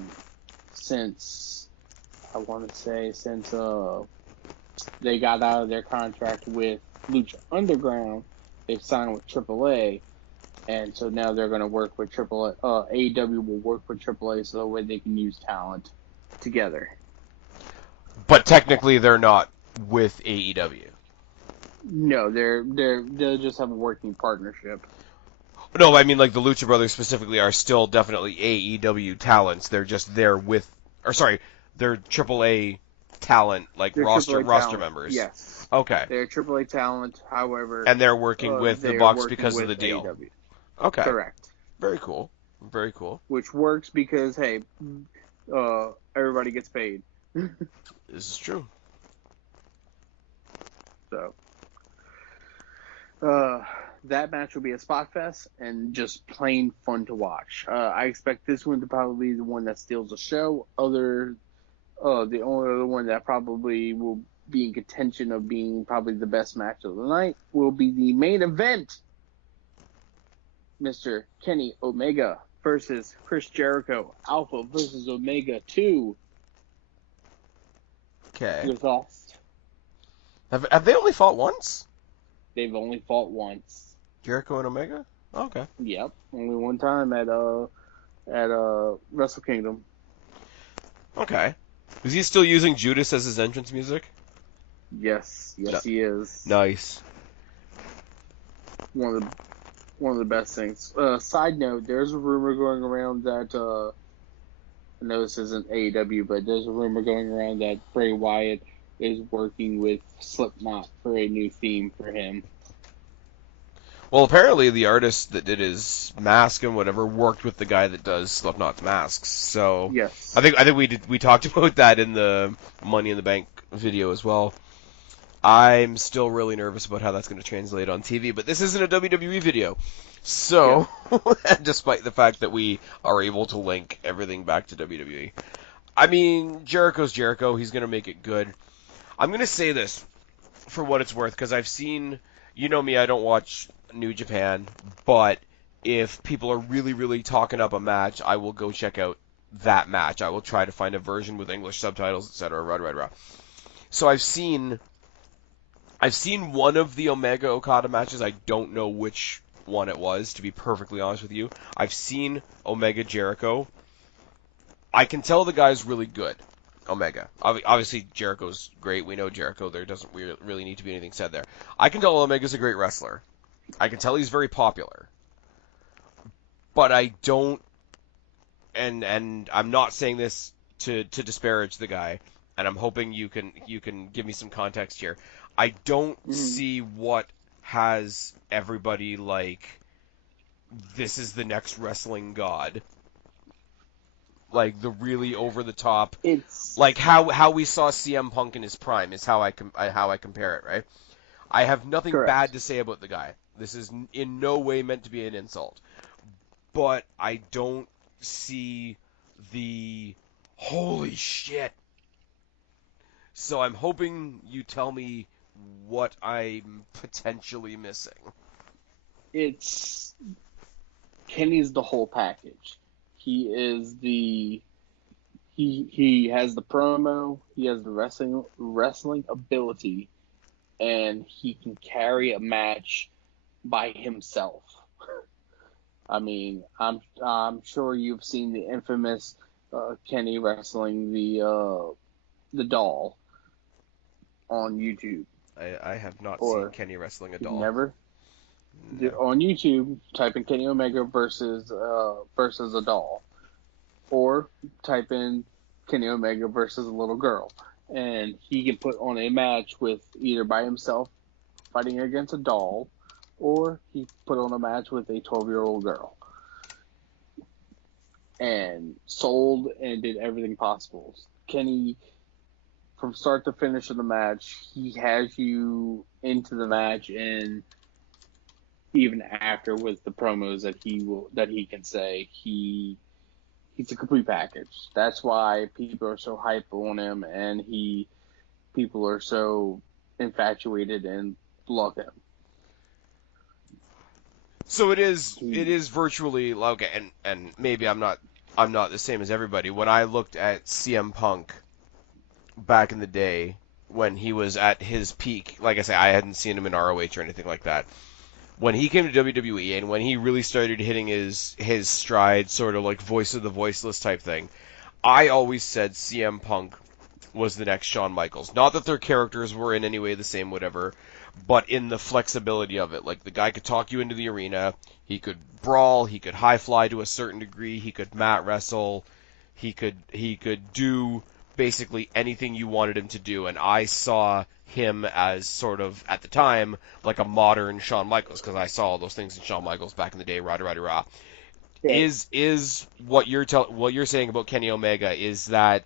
since they got out of their contract with Lucha Underground, they've signed with AAA, and so now they're going to work with AAA. AEW will work with AAA so that way they can use talent together. But technically, they're not with AEW. No, they'll just have a working partnership. No, I mean, like, the Lucha Brothers specifically are still definitely AEW talents. They're just there with... Or, sorry, they're AAA talent, like, They're roster AAA talent. members. Yes. Okay. They're AAA talent, however... And they're working with the Bucks because of the deal. AEW. Okay. Correct. Very cool. Very cool. Which works because, hey, everybody gets paid. This is true. So... that match will be a spot fest and just plain fun to watch. I expect this one to probably be the one that steals the show. The only other one that probably will be in contention of being probably the best match of the night will be the main event. Mr. Kenny Omega versus Chris Jericho. Alpha versus Omega 2. Okay. Your thoughts? Have they only fought once? They've only fought once. Jericho and Omega? Oh, okay. Yep, only one time at Wrestle Kingdom. Okay. Is he still using Judas as his entrance music? Yes, No. he is. Nice. One of the one of the best things. Side note: there's a rumor going around that I know this isn't AEW, but there's a rumor going around that Bray Wyatt is working with Slipknot for a new theme for him. Well, apparently the artist that did his mask and whatever worked with the guy that does Slipknot's masks. So Yes. I think we talked about that in the Money in the Bank video as well. I'm still really nervous about how that's going to translate on TV, but this isn't a WWE video. So, despite the fact that we are able to link everything back to WWE, I mean, Jericho's Jericho. He's going to make it good. I'm going to say this for what it's worth, because I've seen, you know me, I don't watch New Japan, but if people are really, really talking up a match, I will go check out that match. I will try to find a version with English subtitles, etc. Rah. So I've seen one of the Omega Okada matches. I don't know which one it was, to be perfectly honest with you. I've seen Omega Jericho. I can tell the guy's really good. Omega. Obviously, Jericho's great. We know Jericho. There doesn't really need to be anything said there. I can tell Omega's a great wrestler. I can tell he's very popular. But I don't, and I'm not saying this to disparage the guy, and I'm hoping you can give me some context here. I don't see what has everybody like, this is the next wrestling god. Like the really over the top, It's like how we saw CM Punk in his prime is how I compare it, right? I have nothing correct. bad to say about the guy. This is in no way meant to be an insult, but I don't see the holy shit. So I'm hoping you tell me what I'm potentially missing. It's Kenny's the whole package. He is the he has the promo, he has the wrestling ability, and he can carry a match by himself. I mean, I'm sure you've seen the infamous Kenny wrestling the doll on YouTube. I have not Or seen Kenny wrestling a doll. never No. on YouTube. Type in Kenny Omega versus a doll, or type in Kenny Omega versus a little girl, and he can put on a match with either by himself fighting against a doll, or he put on a match with a 12-year-old girl, and sold and did everything possible. Kenny, from start to finish of the match, he has you into the match, and even after with the promos that he can say, he's a complete package. That's why people are so hyped on him, and people are so infatuated and love him. So it is virtually okay, and maybe I'm not the same as everybody. When I looked at CM Punk back in the day when he was at his peak, like I say, I hadn't seen him in ROH or anything like that. When he came to WWE and when he really started hitting his stride, sort of like voice of the voiceless type thing, I always said CM Punk was the next Shawn Michaels. Not that their characters were in any way the same, whatever, but in the flexibility of it. Like, the guy could talk you into the arena, he could brawl, he could high fly to a certain degree, he could mat wrestle, he could do basically anything you wanted him to do, and I saw him as sort of, at the time, like a modern Shawn Michaels, because I saw all those things in Shawn Michaels back in the day, rah. Yeah. Is what you're saying about Kenny Omega, is that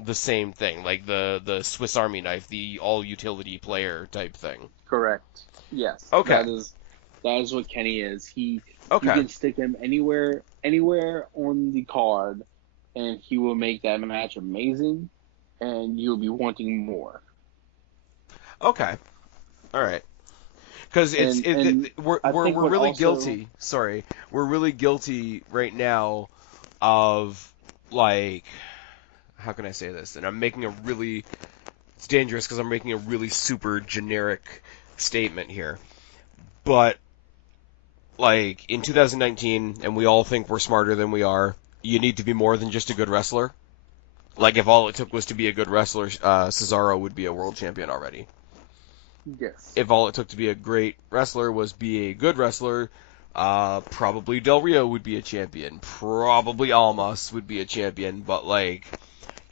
the same thing, like the Swiss Army knife, the all utility player type thing? Correct. Yes. Okay. That is what Kenny is. You Okay. can stick him anywhere on the card, and he will make that match amazing, and you'll be wanting more. Okay. All right. Because we're really guilty. Sorry, we're really guilty right now of, like, how can I say this? And I'm making a really, it's dangerous because I'm making a really super generic statement here. But, like, in 2019, and we all think we're smarter than we are, you need to be more than just a good wrestler. Like, if all it took was to be a good wrestler, Cesaro would be a world champion already. Yes. If all it took to be a great wrestler was be a good wrestler, probably Del Rio would be a champion. Probably Almas would be a champion. But, like,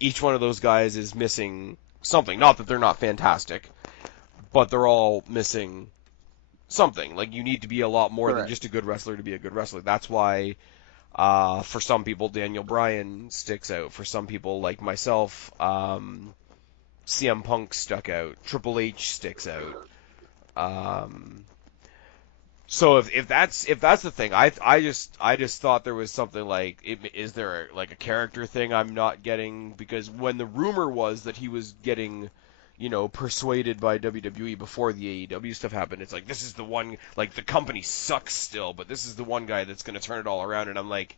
each one of those guys is missing something. Not that they're not fantastic, but they're all missing something. Like, you need to be a lot more than Correct. just a good wrestler to be a good wrestler. That's why, for some people, Daniel Bryan sticks out. For some people, like myself, CM Punk stuck out. Triple H sticks out. Um, so if that's the thing, I just thought there was something like, is there like a character thing I'm not getting? Because when the rumor was that he was getting, persuaded by WWE before the AEW stuff happened, it's like, this is the one, like, the company sucks still, but this is the one guy that's going to turn it all around. And I'm like,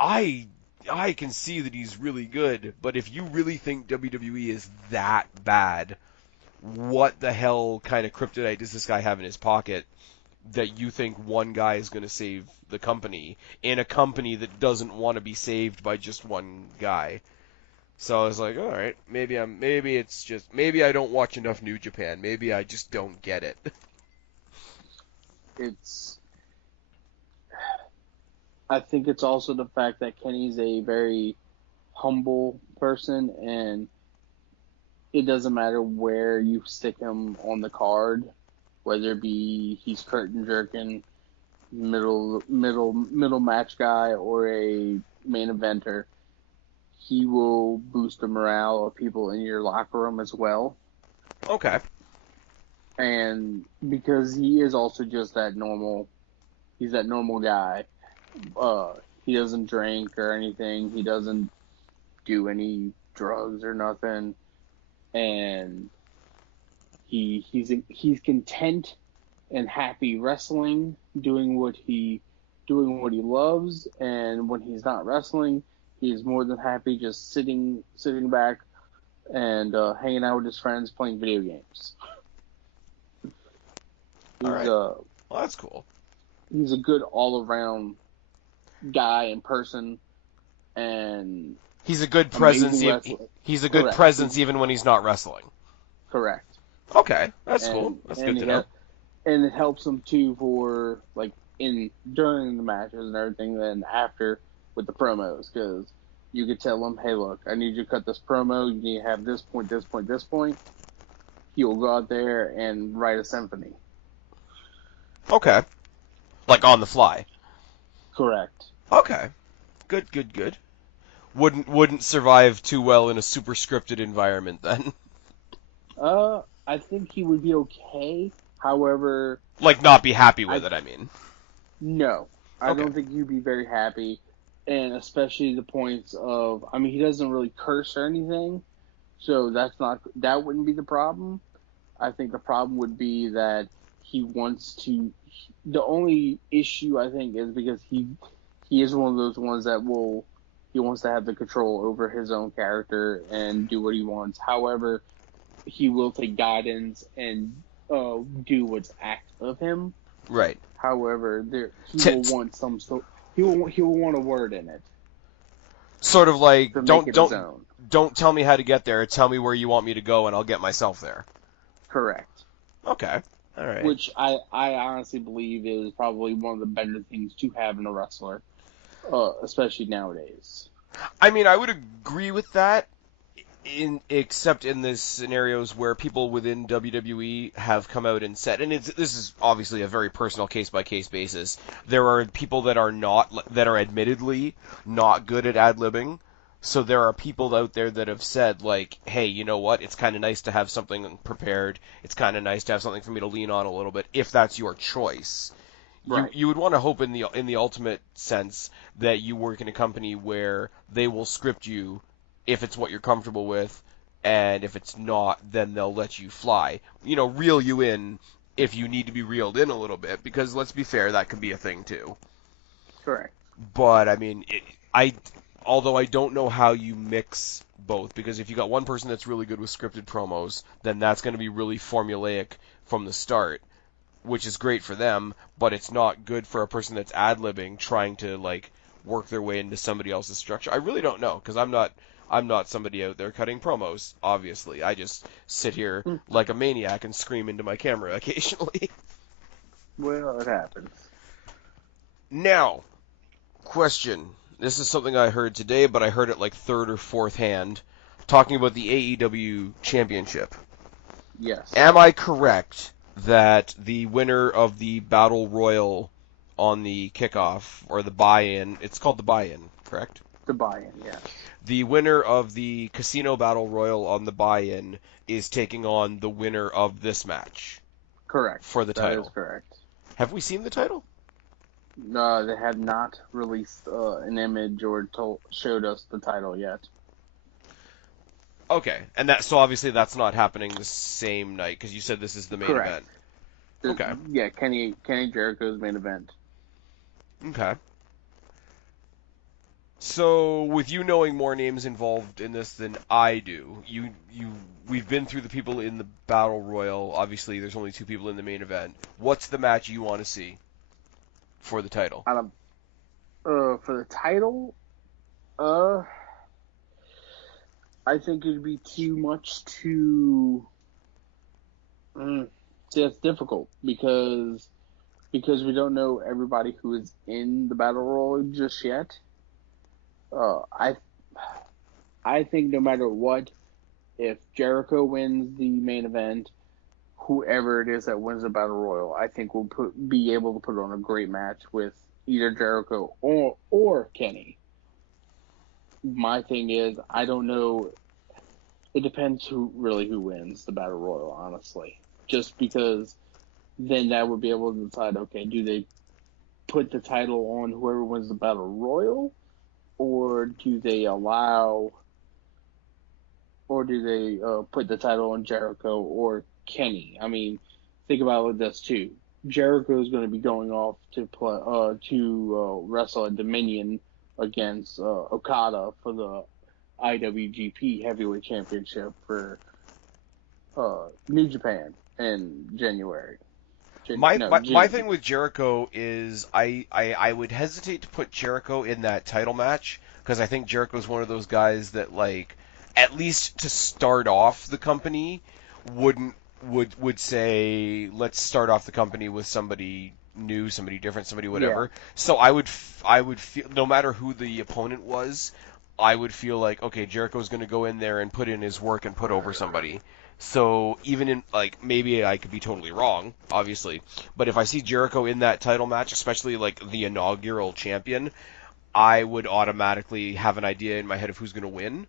I I can see that he's really good, but if you really think WWE is that bad, what the hell kind of kryptonite does this guy have in his pocket that you think one guy is going to save the company in a company that doesn't want to be saved by just one guy? So I was like, all right, maybe I don't watch enough New Japan. Maybe I just don't get it. It's. I think it's also the fact that Kenny's a very humble person, and it doesn't matter where you stick him on the card, whether it be he's curtain jerking, middle match guy, or a main eventer. He will boost the morale of people in your locker room as well. Okay. And because he is also just he's that normal guy. He doesn't drink or anything. He doesn't do any drugs or nothing. And he's content and happy wrestling, doing what he loves. And when he's not wrestling, he's more than happy just sitting back and hanging out with his friends playing video games. All He's right. Well, that's cool. he's a good all around guy in person, and He's a good presence. amazing wrestler. He's a good Correct. presence even when he's not wrestling. Correct. Okay, that's And cool. That's and good to know. and it helps him too for like during the matches and everything, and after with the promos, because you could tell him, hey, look, I need you to cut this promo. You need to have this point, this point, this point. He will go out there and write a symphony. Okay. Like on the fly. Correct. Okay. Good. Wouldn't survive too well in a super scripted environment then. I think he would be okay. However, Like not be happy with it, I mean. no, I Okay. don't think he'd be very happy, and especially the points of, I mean, he doesn't really curse or anything, so that wouldn't be the problem. I think the problem would be that he wants to. The only issue I think is because he is one of those ones that he wants to have the control over his own character and do what he wants. However, he will take guidance and do what's asked of him. Right. However, T- will want some sort. He will want a word in it Sort of like to make it his own. don't tell me how to get there, tell me where you want me to go and I'll get myself there. Correct. Okay. All right. Which I honestly believe is probably one of the better things to have in a wrestler, especially nowadays. I mean, I would agree with that, except in the scenarios where people within WWE have come out and said, and this is obviously a very personal case by case basis. There are people that are admittedly not good at ad-libbing. So there are people out there that have said, like, hey, you know what? It's kind of nice to have something prepared. It's kind of nice to have something for me to lean on a little bit, if that's your choice. Right. You would want to hope in the ultimate sense that you work in a company where they will script you if it's what you're comfortable with, and if it's not, then they'll let you fly. Reel you in if you need to be reeled in a little bit, because let's be fair, that could be a thing too. Correct. But I mean, although I don't know how you mix both, because if you got one person that's really good with scripted promos, then that's going to be really formulaic from the start, which is great for them, but it's not good for a person that's ad-libbing trying to like work their way into somebody else's structure. I really don't know, because I'm not somebody out there cutting promos, obviously. I just sit here like a maniac and scream into my camera occasionally. Well, it happens. Now, question. This is something I heard today, but I heard it like third or fourth hand, talking about the AEW Championship. Yes. Am I correct that the winner of the Battle Royal on the kickoff, or the buy-in, it's called the buy-in, correct? The buy-in, yes. The winner of the Casino Battle Royal on the buy-in is taking on the winner of this match. Correct. For the title. That is correct. Have we seen the title? No, they have not released an image or showed us the title yet. Okay, and so obviously that's not happening the same night, because you said this is the main Correct. event. Okay. Yeah, Kenny Jericho's main event. Okay. So, with you knowing more names involved in this than I do, we've been through the people in the Battle Royal. Obviously, there's only 2 people in the main event. What's the match you want to see for the title? For the title, I think it'd be too much to. See, it's difficult because we don't know everybody who is in the Battle Royal just yet. I think no matter what, if Jericho wins the main event, whoever it is that wins the Battle Royal, I think will be able to put on a great match with either Jericho or Kenny. My thing is, I don't know. It depends who wins the Battle Royal, honestly. Just because then that would be able to decide, okay, do they put the title on whoever wins the Battle Royal? Or do they put the title on Jericho or Kenny? I mean, think about it like this too. Jericho is going to be going off to wrestle at Dominion against Okada for the IWGP Heavyweight Championship for New Japan in January. My thing with Jericho is I would hesitate to put Jericho in that title match because I think Jericho's one of those guys that, like, at least to start off the company would say, let's start off the company with somebody new, somebody different, somebody whatever. Yeah. So I would feel, no matter who the opponent was, I would feel like, okay, Jericho's going to go in there and put in his work and put over somebody. So even in, like, maybe I could be totally wrong, obviously, but if I see Jericho in that title match, especially like the inaugural champion, I would automatically have an idea in my head of who's going to win.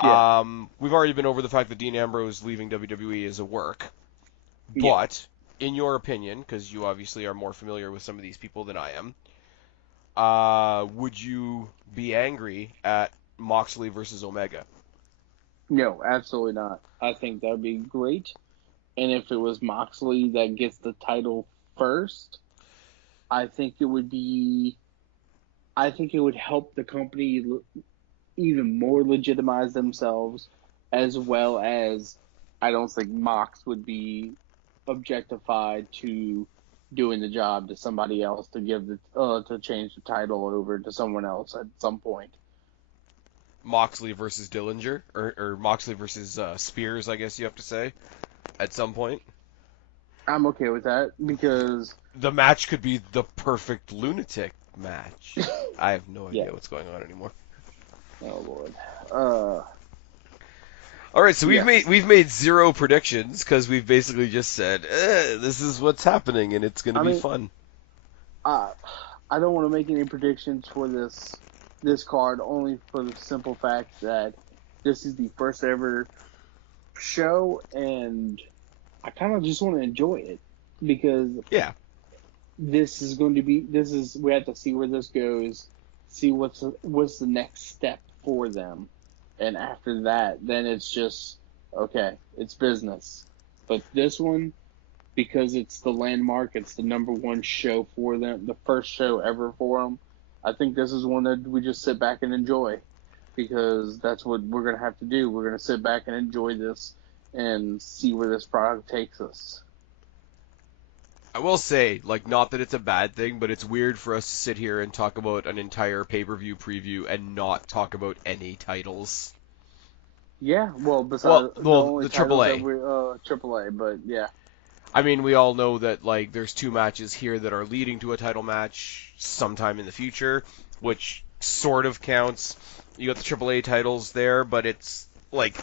Yeah. We've already been over the fact that Dean Ambrose leaving WWE is a work, Yeah. but in your opinion, because you obviously are more familiar with some of these people than I am, would you be angry at Moxley versus Omega? No, absolutely not. I think that would be great. And if it was Moxley that gets the title first, I think it would help the company even more legitimize themselves, as well as I don't think Mox would be objectified to doing the job to somebody else to to change the title over to someone else at some point. Moxley versus Dillinger, or Moxley versus Spears, I guess you have to say, at some point. I'm okay with that because the match could be the perfect lunatic match. I have no idea what's going on anymore. Oh Lord. All right, so we've made 0 predictions because we've basically just said this is what's happening and it's going to be fun. I don't want to make any predictions for this card, only for the simple fact that this is the first ever show, and I kind of just want to enjoy it because this is going to be we have to see where this goes, see what's the next step for them, and after that, then it's just okay, it's business. But this one, because it's the landmark, it's the #1 show for them, the first show ever for them. I think this is one that we just sit back and enjoy because that's what we're going to have to do. We're going to sit back and enjoy this and see where this product takes us. I will say, like, not that it's a bad thing, but it's weird for us to sit here and talk about an entire pay-per-view preview and not talk about any titles. Yeah, well, Well, besides the well, only the titles that AAA. we AAA, but yeah, I mean, we all know that like there's two matches here that are leading to a title match sometime in the future, which sort of counts. You got the AAA titles there, but it's like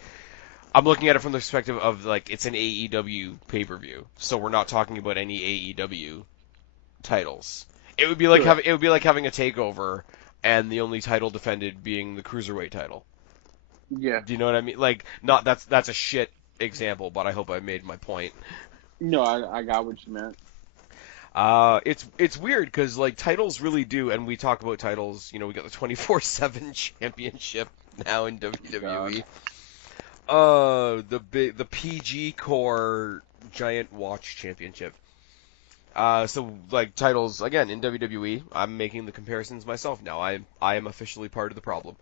I'm looking at it from the perspective of like it's an AEW pay-per-view, so we're not talking about any AEW titles. correct. It would be like having a takeover and the only title defended being the cruiserweight title. Yeah, Do you know what I mean? Like not that's a shit example, but I hope I made my point. no, I got what you meant. It's weird because like titles really do, and we talk about titles. You know, we got the 24/7 championship now in God, WWE. The PG Core Giant Watch Championship. So like titles again in WWE. I'm making the comparisons myself now. I am officially part of the problem.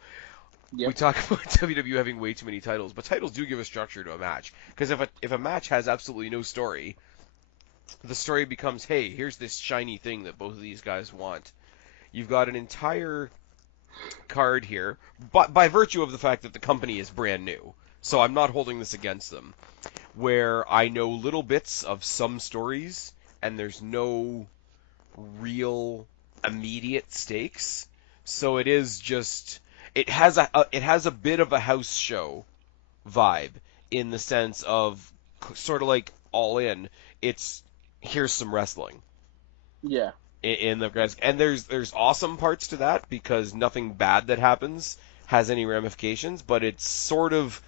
We yep, talk about WWE having way too many titles, but titles do give a structure to a match. Because if a match has absolutely no story, the story becomes, hey, here's this shiny thing that both of these guys want. You've got an entire card here, but by virtue of the fact that the company is brand new. So I'm not holding this against them, where I know little bits of some stories, and there's no real immediate stakes. So it is just it has a bit of a house show vibe in the sense of sort of like All In. It's here's some wrestling yeah, in the guys, and there's awesome parts to that because nothing bad that happens has any ramifications, but it's sort of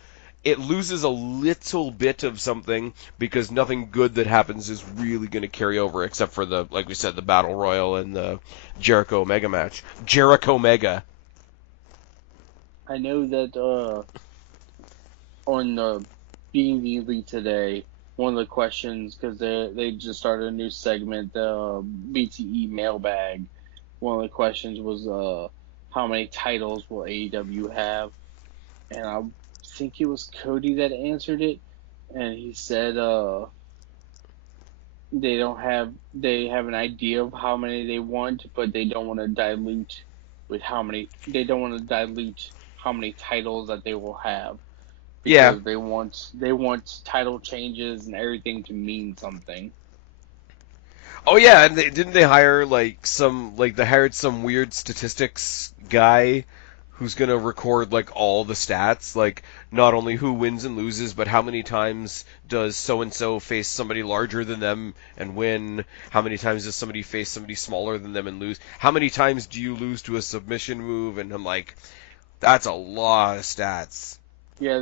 it loses a little bit of something because nothing good that happens is really going to carry over except for the like we said the battle royal and the Jericho Mega match. Jericho Mega. I know that on being the elite today, one of the questions because they just started a new segment, the BTE mailbag. One of the questions was how many titles will AEW have, and I think it was Cody that answered it, and he said they have an idea of how many they want, but they don't want to dilute with how many they don't want to dilute how many titles that they will have Yeah. because they want title changes and everything to mean something. Oh yeah, and didn't they hire like they hired some weird statistics guy who's gonna record like all the stats, like not only who wins and loses, but how many times does so and so face somebody larger than them and win? How many times does somebody face somebody smaller than them and lose? How many times do you lose to a submission move? And I'm like, that's a lot of stats. Yeah,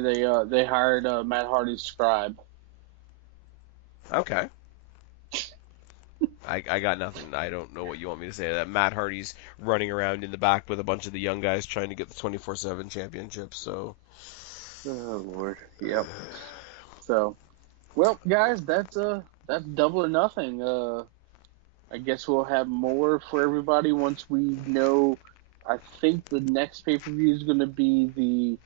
they hired Matt Hardy's scribe. Okay. I got nothing. I don't know what you want me to say to that. Matt Hardy's running around in the back with a bunch of the young guys trying to get the 24/7 championship. So, Oh Lord, yep. So, well, guys, that's double or nothing. I guess we'll have more for everybody once we know. I think the next pay per view is going to be the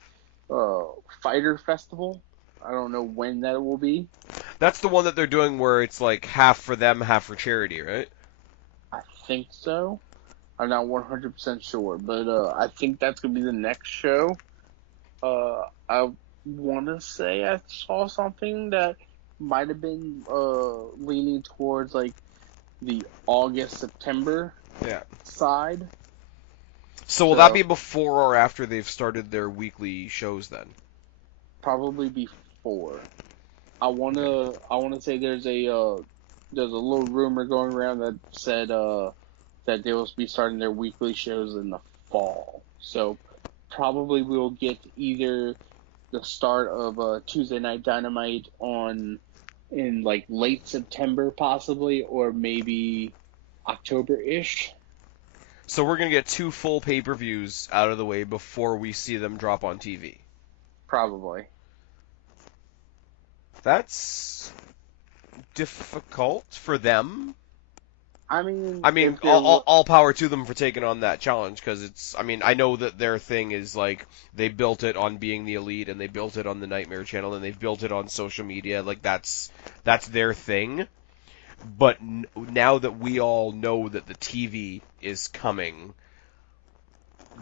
Fighter Festival. I don't know when that will be. that's the one that they're doing where it's like half for them, half for charity, right? I think so. I'm not 100% sure, but I think that's going to be the next show. I want to say I saw something that might have been leaning towards like the August September Yeah. side. So will that So be before or after they've started their weekly shows then? probably before. Okay. I wanna say there's a little rumor going around that said that they will be starting their weekly shows in the fall. So probably we'll get either the start of Tuesday Night Dynamite on in like late September possibly, or maybe October ish. So we're gonna get two full pay-per-views out of the way before we see them drop on TV. Probably. That's difficult for them. I mean, I mean, if they're all power to them for taking on that challenge because it's. I mean, I know that their thing is like they built it on being the elite and they built it on the Nightmare Channel and they've built it on social media. Like that's their thing. But now that we all know that the TV is coming,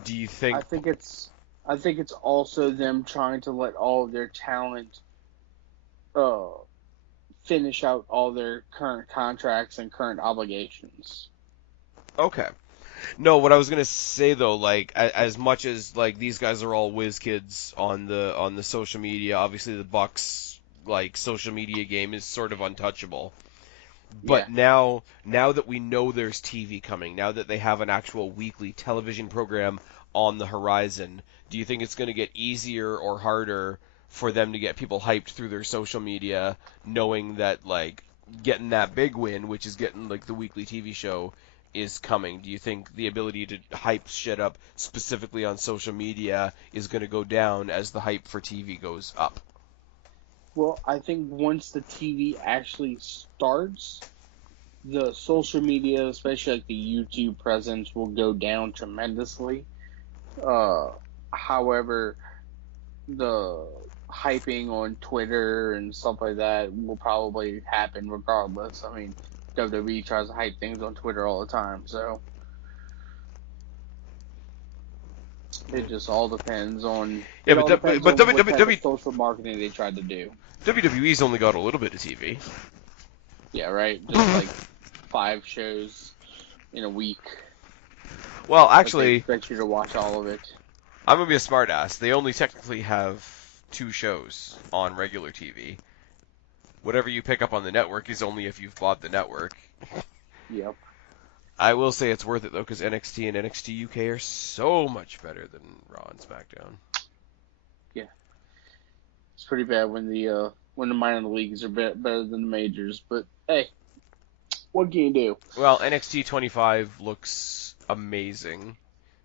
do you think? I think it's also them trying to let all of their talent uh, finish out all their current contracts and current obligations. Okay. No, what I was gonna say though, like as much as like these guys are all whiz kids on the social media, obviously the Bucks like social media game is sort of untouchable. Yeah. But now that we know there's TV coming, now that they have an actual weekly television program on the horizon, do you think it's going to get easier or harder for them to get people hyped through their social media, knowing that like getting that big win, which is getting like the weekly TV show, is coming? Do you think the ability to hype shit up specifically on social media is going to go down as the hype for TV goes up? Well, I think once the TV actually starts, the social media, especially like the YouTube presence, will go down tremendously. Uh, However, the hyping on Twitter and stuff like that will probably happen regardless. I mean, WWE tries to hype things on Twitter all the time, so it just all depends on Yeah, it all depends but on what type of social marketing they tried to do. WWE's only got a little bit of TV. Yeah, right. Just like 5 shows in a week. Well, But they actually, expect you to watch all of it. I'm gonna be a smartass. They only technically have 2 shows on regular TV. Whatever you pick up on the network is only if you've bought the network. Yep. I will say it's worth it though, because NXT and NXT UK are so much better than Raw and SmackDown. Yeah. It's pretty bad when the minor leagues are better than the majors, but hey, what can you do? Well, NXT 25 looks amazing.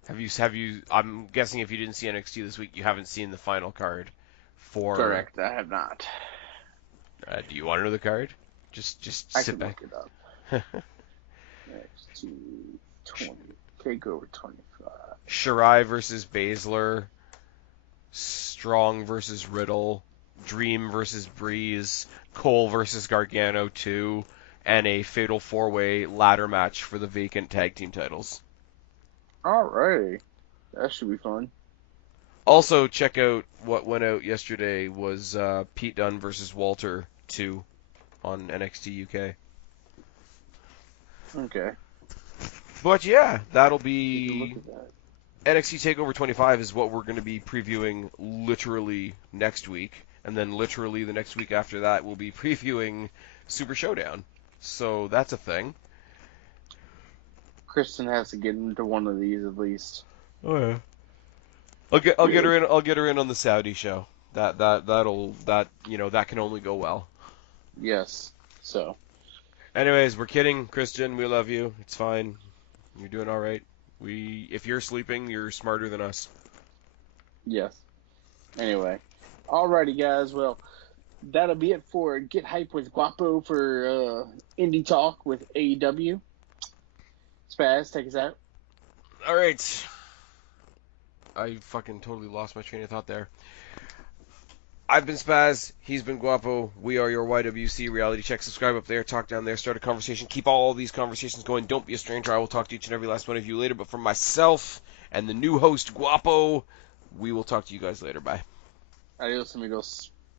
Have you? I'm guessing if you didn't see NXT this week, you haven't seen the final card for. Correct. I have not. Do you want to know the card? Just I sit can back. look it up. NXT 20 Takeover 25. Shirai versus Baszler, Strong versus Riddle, Dream versus Breeze, Cole versus Gargano 2, and a fatal 4-way ladder match for the vacant tag team titles. Alright. That should be fun. Also, check out what went out yesterday was Pete Dunne versus Walter 2 on NXT UK. Okay. But yeah, that'll Look be at that. NXT TakeOver 25 is what we're going to be previewing literally next week, and then literally the next week after that we'll be previewing Super Showdown. So that's a thing. Kristen has to get into one of these at least. Oh yeah. I'll get her in. I'll get her in on the Saudi show. That can only go well. Yes. So. Anyways, we're kidding, Christian. We love you. It's fine. You're doing all right. If you're sleeping, you're smarter than us. Yes. Anyway. Alrighty, guys. Well, that'll be it for Get Hype with Guapo for Indie Talk with AEW. Spaz, take us out. All right. I fucking totally lost my train of thought there. I've been Spaz. He's been Guapo. We are your YWC Reality Check. Subscribe up there. Talk down there. Start a conversation. Keep all these conversations going. Don't be a stranger. I will talk to each and every last one of you later. But from myself and the new host, Guapo, we will talk to you guys later. Bye. Adios, amigos.